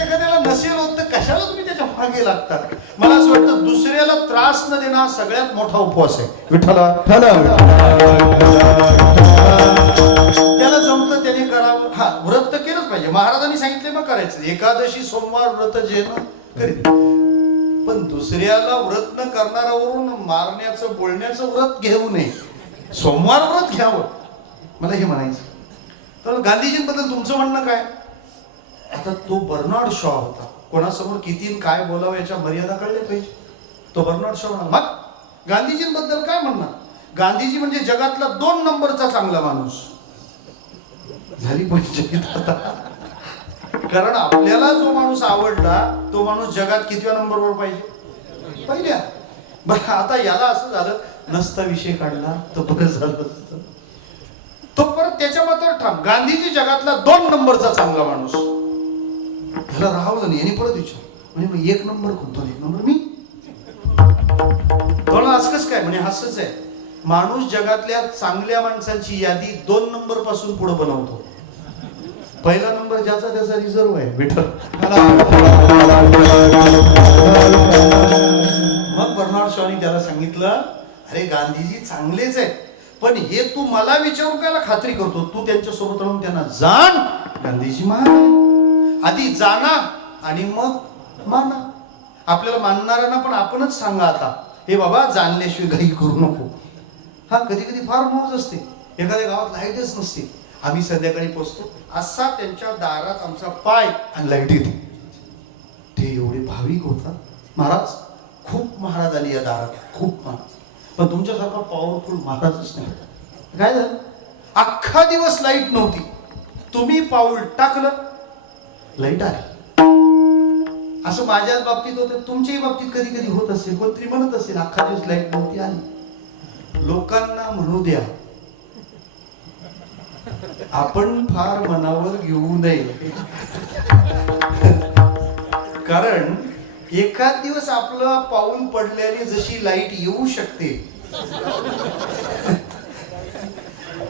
एखाद्याला नसेल होत तर कशाला तुम्ही त्याच्या मागे लागतात? मला असं वाटतं दुसऱ्याला त्रास न देणं सगळ्यात मोठा उपवास आहे विठ्ठला. त्याला जमतं त्याने करावं. हा, व्रत तर केलंच पाहिजे. महाराजांनी सांगितले मग करायचं. एकादशी सोमवार व्रत जे करीत, पण दुसऱ्याला व्रत न करणाऱ्यावरून मारण्याचं बोलण्याचं व्रत घेऊ नये. सोमवार व्रत घ्यावं, मला हे म्हणायचं. तर गांधीजींबद्दल तुमचं म्हणणं काय? आता तो बर्नार्ड शॉ होता. कोणासमोर किती काय बोलावं याच्या मर्यादा कळल्या पाहिजे. तो बर्नार्ड शॉ म्हणा. मग गांधीजींबद्दल काय म्हणणार? गांधीजी म्हणजे जगातला 2 नंबरचा चांगला माणूस झाली पाहिजे. कारण आपल्याला जो माणूस आवडला तो माणूस जगात कितव्या नंबरवर पाहिजे? पहिल्या. बरं, आता याला असं झालं, नसता विषय काढला तर बरं झालं असतं. तो परत त्याच्या मतावर ठाम. गांधीजी जगातला 2 नंबरचा चांगला माणूस. त्याला राहवलं नाही. यांनी परत विचार म्हणजे मग 1 नंबर कोणता? 1 नंबर मी. असंच काय म्हणे? असंच आहे. माणूस जगातल्या चांगल्या माणसांची यादी 2 नंबर पासून पुढे बनवतो. पहिला नंबर ज्याचा त्याचा रिझर्व आहे विठ्ठल. मग बर्नार्ड शॉनी त्याला सांगितलं, अरे गांधीजी चांगलेच आहेत, पण हे तू मला विचारून कायला खात्री करतो? तू त्यांच्या सोबत राहून त्यांना जाण. गांधीजी महान आधी जाणा आणि मग माना. आपल्याला मानणाऱ्यांना पण आपणच सांगा आता, हे बाबा जाणल्याशिवाय घाई करू नको. हा, कधी कधी फार मौज असते. एखाद्या गावात लाईटच नसते, आम्ही संध्याकाळी पोचतो, असा त्यांच्या दारात आमचा पाय आणि लाईट येते. ते एवढे भाविक होतात. महाराज खूप महाराज आली या दारात, खूप महाराज. पण तुमच्यासारखा पॉवरफुल महाराजच नाही. काय झालं? अख्खा दिवस लाईट नव्हती, तुम्ही पाऊल टाकलं लाईट आली. असं माझ्याच बाबतीत होतं, तुमच्याही बाबतीत कधी कधी होत असेल. कोणतरी म्हणत असेल अख्खा दिवस लाईट नव्हती, आली. लोकांना म्हणू द्या, आपण फार मनावर घेऊ नये. कारण एखाद दिवस आपलं पाऊल पडल्याने जशी लाईट येऊ शकते,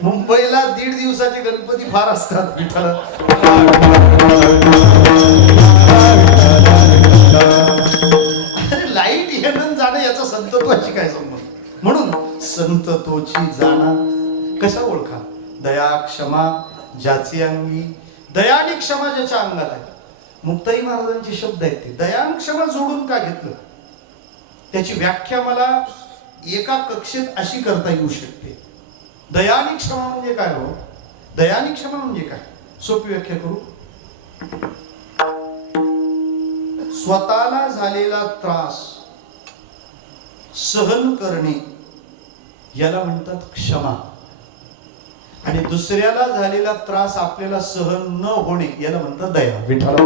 मुंबईला 1.5 दिवसाचे गणपती फार असतात विठ्ठल. अरे लाईट येणं जाणं याचा संतत्वाची काय संबंध? म्हणून संततोची जाणा कसा ओळखा? दया क्षमा ज्याची अंगी. दया आणि क्षमा ज्याच्या अंगात आहे. मुक्ताई महाराजांचे शब्द आहेत ते. दया आणि क्षमा जोडून का घेतलं? त्याची व्याख्या मला एका कक्षेत अशी करता येऊ शकते. दया आणि क्षमा म्हणजे काय हो? दया आणि क्षमा म्हणजे काय? सोपी व्याख्या करू. स्वतःला झालेला त्रास सहन करणे याला म्हणतात क्षमा, आणि दुसऱ्याला झालेला त्रास आपल्याला सहन न होणे याला म्हणतात दया. विठ्ठल.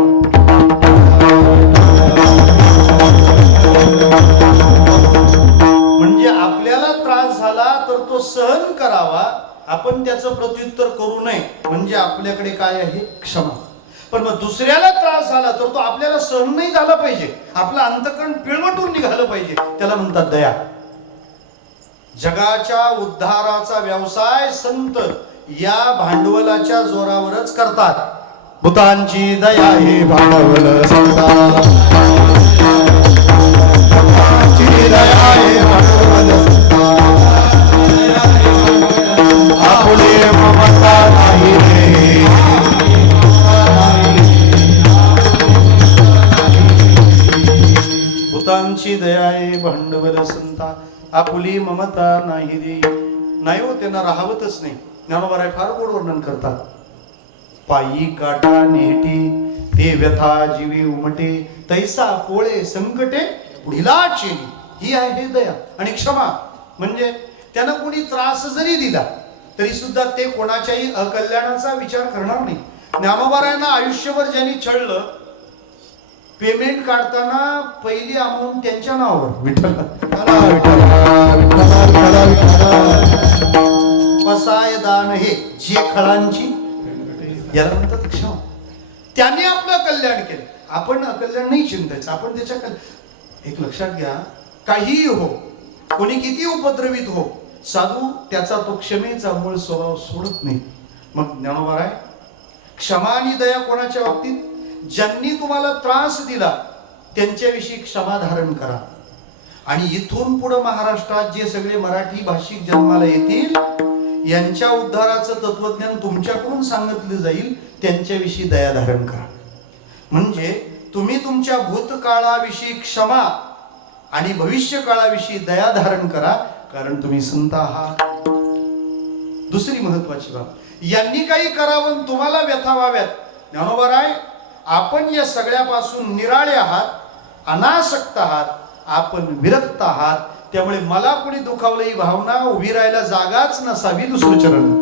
म्हणजे आपल्याला त्रास झाला तर तो सहन करावा, आपण त्याचं प्रत्युत्तर करू नये, म्हणजे आपल्याकडे काय आहे? क्षमा. पण मग दुसऱ्याला त्रास झाला तर तो आपल्याला सहन नाही झाला पाहिजे, आपलं अंतकरण पिळवटून निघालं पाहिजे, त्याला म्हणतात दया. जगाच्या उद्धाराचा व्यवसाय संत या भांडवलाच्या जोरावरच करतात. भूतांची दया हे भांडवल संता, भूतांची दया हे भांडवल संता, आपुले ममता नाही रे. भूतांची दया हे भांडवल संता, आपुली ममता नाही रे. नाही हो, त्यांना राहवतच नाही. ज्ञानोबाराय फार गोड वर्णन करतात. पायी काटा नेटी ते व्यथा जीवी उमटे, तैसा पोळे संकटे पुढीला चेली. ही आहे दया. आणि क्षमा म्हणजे त्यांना कोणी त्रास जरी दिला तरी सुद्धा ते कोणाच्याही अकल्याणाचा विचार करणार नाही. ज्ञानोबारायांना आयुष्यभर ज्यांनी छळलं, पेमेंट काढताना पहिली अमाऊंट त्यांच्या नावावर. विठ्ठल. पसाय दान हे जे खळांची याला म्हणतात क्षमा. त्याने आपलं कल्याण केलं, आपण कल्याण नाही चिंतायचं, आपण त्याच्या एक लक्षात घ्या, काहीही हो, कोणी किती उपद्रवित हो, साधू त्याचा तो क्षमेचा मूळ स्वभाव सोडत नाही. मग ज्ञानोबाराय क्षमा आणि दया कोणाच्या बाबतीत? ज्यांनी तुम्हाला त्रास दिला त्यांच्याविषयी क्षमा धारण करा. आणि इथून पुढे महाराष्ट्रात जे सगळे मराठी भाषिक जन्माला येतील यांच्या उद्धाराचं तत्वज्ञान तुमच्याकडून सांगितलं जाईल. त्यांच्याविषयी दया धारण करा. म्हणजे तुम्ही तुमच्या भूतकाळाविषयी क्षमा आणि भविष्य काळाविषयी दया धारण करा, कारण तुम्ही संत आहात. दुसरी महत्वाची बाब, यांनी काही करावं तुम्हाला व्यथा व्हाव्यात. ज्ञानोबाराय, आपण या सगळ्यापासून निराळे आहात, अनासक्त आहात, आपण विरक्त आहात. त्यामुळे मला कोणी दुखावलं ही भावना उभी राहायला जागाच नसावी. दुसरं चरण.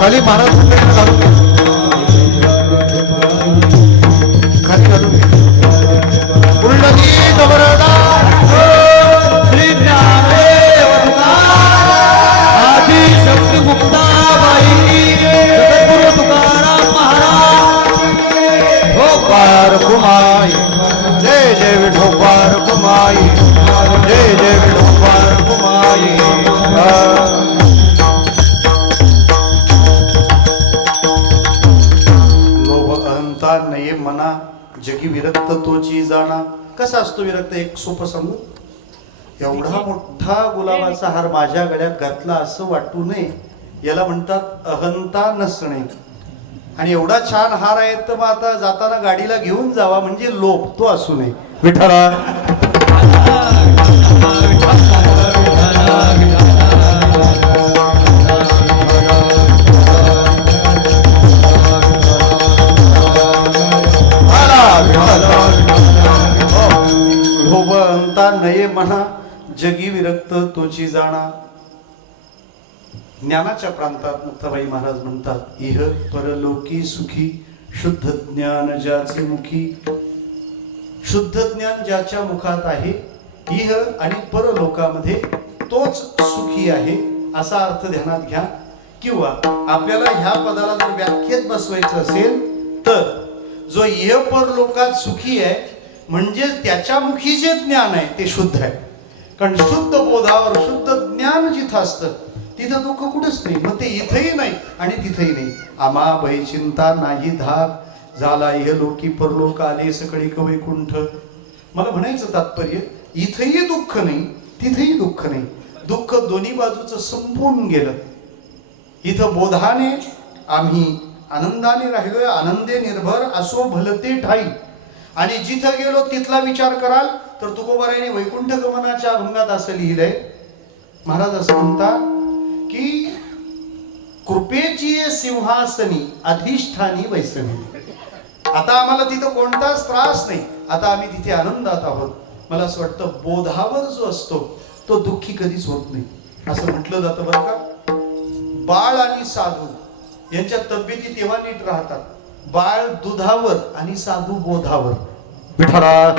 खाली महाराज खाली घालून उलटली जबरदा श्री ज्ञानदेव आदि शक्ती मुक्ताबाई जगद्गुरु तुकाराम महाराज ढोकार कुमाई जय जय ढोकार कुमाई जय जय ढोकार कुमाई नये मना जगी विरक्त तोची जाणा. कसा असतो विरक्त एक सोपं सांगू. एवढा मोठा गुलाबाचा हार माझ्या गळ्यात घातला असं वाटू नये, याला म्हणतात अहंता नसणे. आणि एवढा छान हार आहे तर मग आता जाताना गाडीला घेऊन जावा म्हणजे लोभ तो असू नये. विठ्ठला लोभ अंता नये म्हणा जगी विरक्त तोची जाणा. ज्ञानाच्या प्रांतात मुक्ताबाई महाराज म्हणतात इह परलोकी सुखी शुद्ध ज्ञान ज्याचे मुखी. शुद्ध ज्ञान ज्याच्या मुखात आहे इह आणि परलोकामध्ये तोच सुखी आहे असा अर्थ ध्यानात घ्या. किंवा आपल्याला ह्या पदाला जर व्याख्येत बसवायचं असेल तर जो इह परलोकात सुखी आहे म्हणजे त्याच्या मुखी जे ज्ञान आहे ते शुद्ध आहे. कारण शुद्ध बोधावर शुद्ध ज्ञान जिथं असतं तिथं दुःख कुठंच नाही. मग ते इथंही नाही आणि तिथंही नाही. आम्हा भयचिंता नाही धाक झाला इह लोकी परलोक आले सकळी वैकुंठ. मला म्हणायचं तात्पर्य इथंही दुःख नाही तिथंही दुःख नाही. दुःख दोन्ही बाजूचं संपून गेलं. इथं बोधाने आम्ही आनंदाने राहिलोय. आनंदे निर्भर असो भलते ठाई. आणि जिथं गेलो तिथला विचार कराल तर तुकोबारायने वैकुंठ गमनाच्या अभंगात असं लिहिलंय. महाराज असं म्हणतात की कृपेची सिंहासनी अधिष्ठानी वैसनी. आता आम्हाला तिथं कोणताच त्रास नाही. आता आम्ही तिथे आनंदात आहोत. मला असं वाटतं बोधावर जो असतो तो दुःखी कधीच होत नाही असं म्हटलं जातं बरं का. बाळ आणि साधू यांच्या तब्येती तेव्हा नीट राहतात. बाळ दुधावर आणि साधू बोधावर. विठ्ठला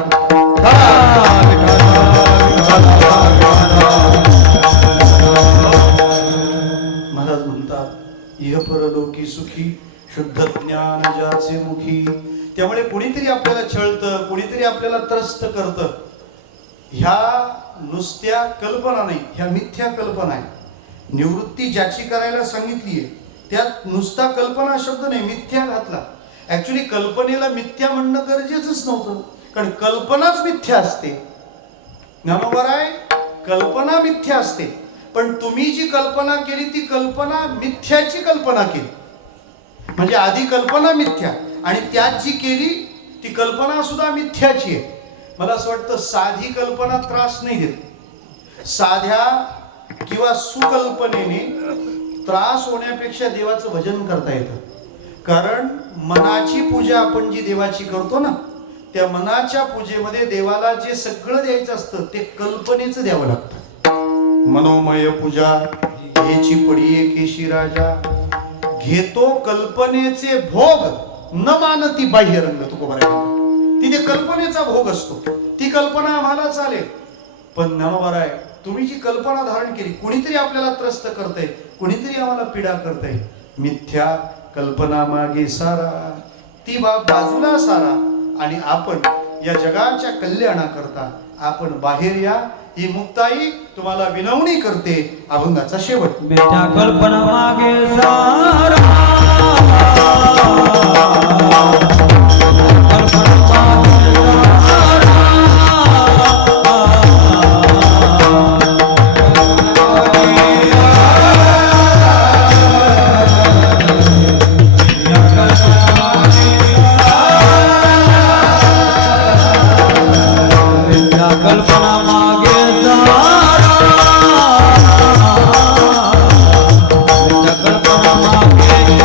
महाराज म्हणतात इह परलोकी सुखी शुद्ध ज्ञान ज्याचे मुखी. त्यामुळे कोणीतरी आपल्याला छळतं कुणीतरी आपल्याला त्रस्त करतं. ह्या नुसत्या कल्पना नाही, ह्या मिथ्या कल्पना आहे. निवृत्ती ज्याची करायला सांगितलीये त्यात नुसता कल्पना शब्द नाही मिथ्या घातला. ऍक्च्युली कल्पनेला मिथ्या म्हणणं गरजेचंच नव्हतं कारण कल्पनाच मिथ्या असते. ज्ञानोबा आहे कल्पना मिथ्या असते पण तुम्ही जी कल्पना केली ती कल्पना मिथ्याची कल्पना केली. म्हणजे आधी कल्पना मिथ्या आणि त्यात जी केली ती कल्पना सुद्धा मिथ्याची आहे. मला असं वाटतं साधी कल्पना त्रास नाही देत. साध्या किंवा सुकल्पनेने त्रास होण्यापेक्षा देवाचं भजन करता येतं. कारण मनाची पूजा आपण जी देवाची करतो ना त्या मनाच्या पूजेमध्ये देवाला जे सगळं द्यायचं असतं ते कल्पनेचं द्यावं लागतं. मनोमय पूजा घ्यायची पडिये केशी राजा. घेतो कल्पनेचे भोग न मानती बाह्य रंग. तुकोबाराय तिथे कल्पनेचा भोग असतो. ती कल्पना आम्हाला चालेल पण ज्ञानोबा तुम्ही जी कल्पना धारण केली कुणीतरी आपल्याला त्रस्त करतंय कुणीतरी आम्हाला पीडा करतंय. मिथ्या कल्पना मागे सारा ती बाब बाजूला सारा आणि आपण या जगाच्या कल्याणाकरता आपण बाहेर या. ही मुक्ताई तुम्हाला विनवणी करते. अभंगाचा शेवट मिथ्या कल्पना मागे सारा कल्पना मागे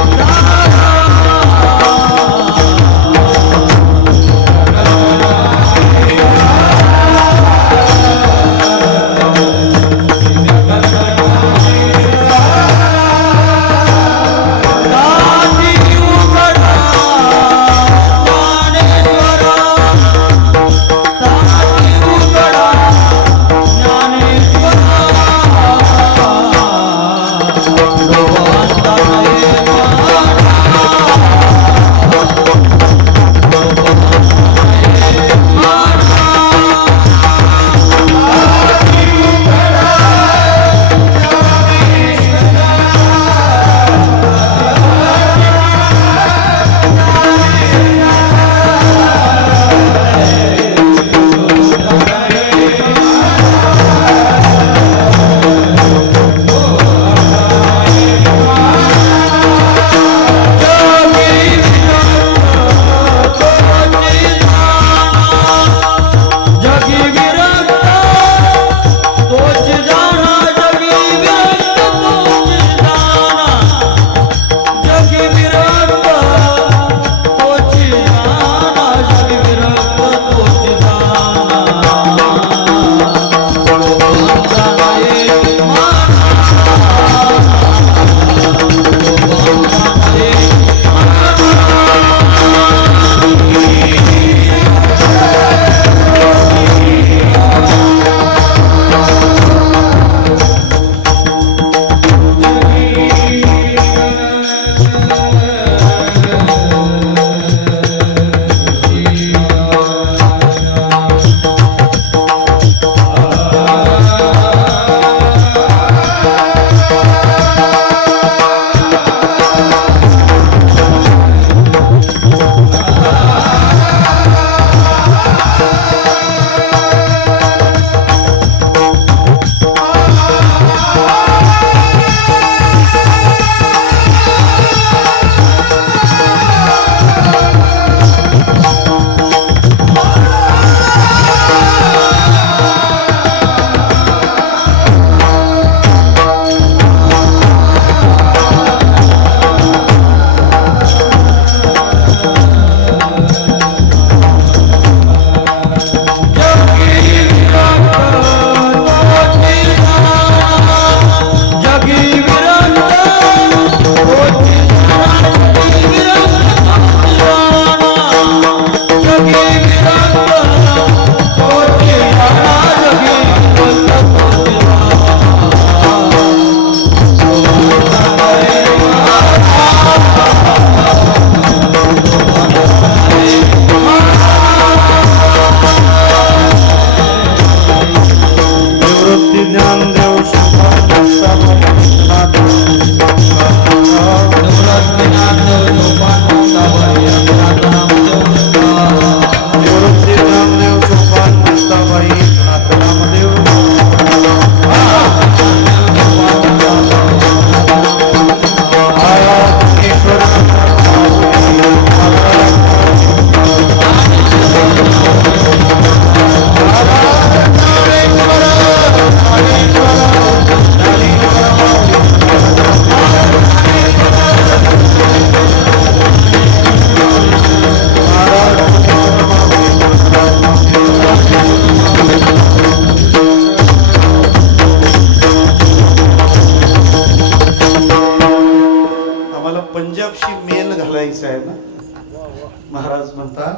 महाराज म्हणतात,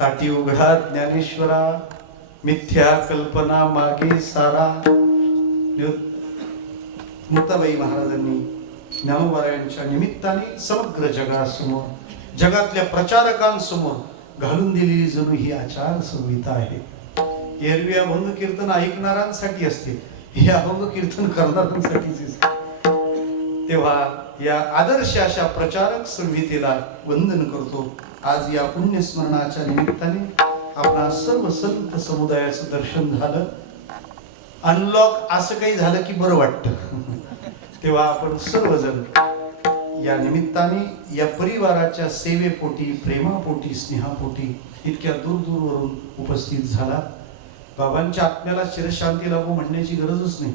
ताटी उघडा ज्ञानेश्वरा, मिथ्या कल्पना मागे सारा. मुक्ताबाई महाराजांनी ज्ञानोबारायांच्या निमित्ताने समग्र जगासमोर, जगातल्या प्रचारकांसमोर घालून दिलेली जणू ही आचार संहिता आहे. एरवी अभंग कीर्तन ऐकणाऱ्यांसाठी असते, हे अभंग कीर्तन करणाऱ्यांसाठीच असते. तेव्हा या आदर्श अशा प्रचारक संहितेला वंदन करतो. आज या पुण्यस्मरणाच्या निमित्ताने आपणा सर्व संत समुदायाचं दर्शन झालं. अनलॉक असं काही झालं की बरं वाटतं. तेव्हा आपण सर्वजण या निमित्ताने या परिवाराच्या सेवेपोटी, प्रेमापोटी, स्नेहापोटी इतक्या दूरवरून उपस्थित झाला. बाबांच्या आत्म्याला चिरशांती लाभो म्हणण्याची गरजच नाही.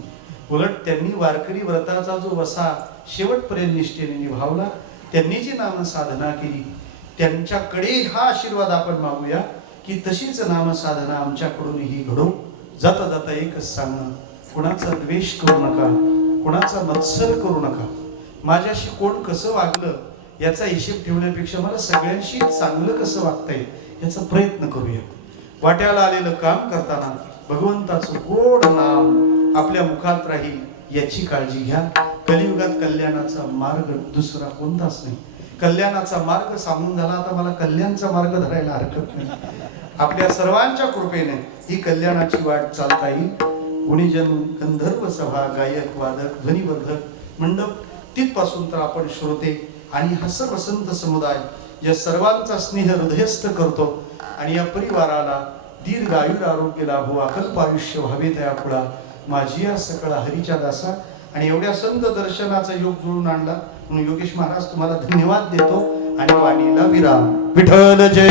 उलट त्यांनी वारकरी व्रताचा जो वसा शेवटपर्यंत निष्ठेने निभावला, त्यांनी जी नामसाधना केली, त्यांच्याकडे हा आशीर्वाद आपण मागूया की तशीच नामसाधना आमच्याकडूनही घडो. जाता जाता एकच सांगणं, कुणाचा द्वेष करू नका, कुणाचा मत्सर करू नका. माझ्याशी कोण कसं वागलं याचा हिशेब ठेवण्यापेक्षा मला सगळ्यांशी चांगलं कसं वागता येईल याचा प्रयत्न करूया. वाट्याला आलेलं काम करताना भगवंताचं गोड नाम आपल्या मुखात राहील याची काळजी घ्या. कलियुगात कल्याणाचा मार्ग दुसरा कोणताच नाही. कल्याणाचा मार्ग सांगून झाला, आता मला कल्याणचा मार्ग धरायला हरकत नाही. आपल्या सर्वांच्या कृपेने ही कल्याणाची वाट चालता येईल. गुणीजन, गंधर्व सभा, गायक, वादक, ध्वनिवर्धक मंडप तिथपासून तर आपण श्रोते आणि हा सर्व संत समुदाय या सर्वांचा स्नेह हृदयस्थ करतो. आणि या परिवाराला दीर्घ आयुर आरोग्य लाभो, अकल्प आयुष्य व्हावे त्या पुढा. माझी या सकळ हरीच्या दासा. आणि एवढ्या संत दर्शनाचा योग जुळून आणला म्हणून योगेश महाराज तुम्हाला धन्यवाद देतो आणि वाणीला विराम. विठ्ठल जय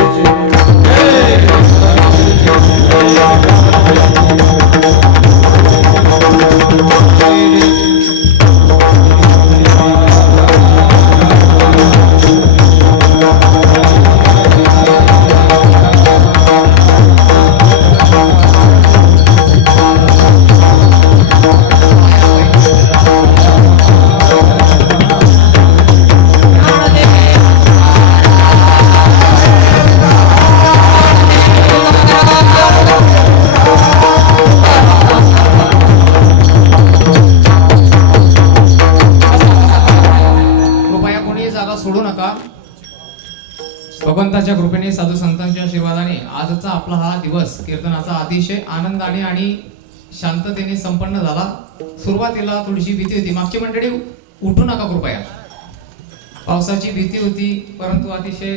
सोडू नका. भगवंताच्या कृपेने, साधू संतांच्या आशीर्वादाने आजचा आपला हा दिवस कीर्तनाचा अतिशय आनंदाने आणि शांततेने संपन्न झाला. सुरुवातीला थोडीशी भीती होती. मागची मंडळी उठू नका कृपया. पावसाची भीती होती, परंतु अतिशय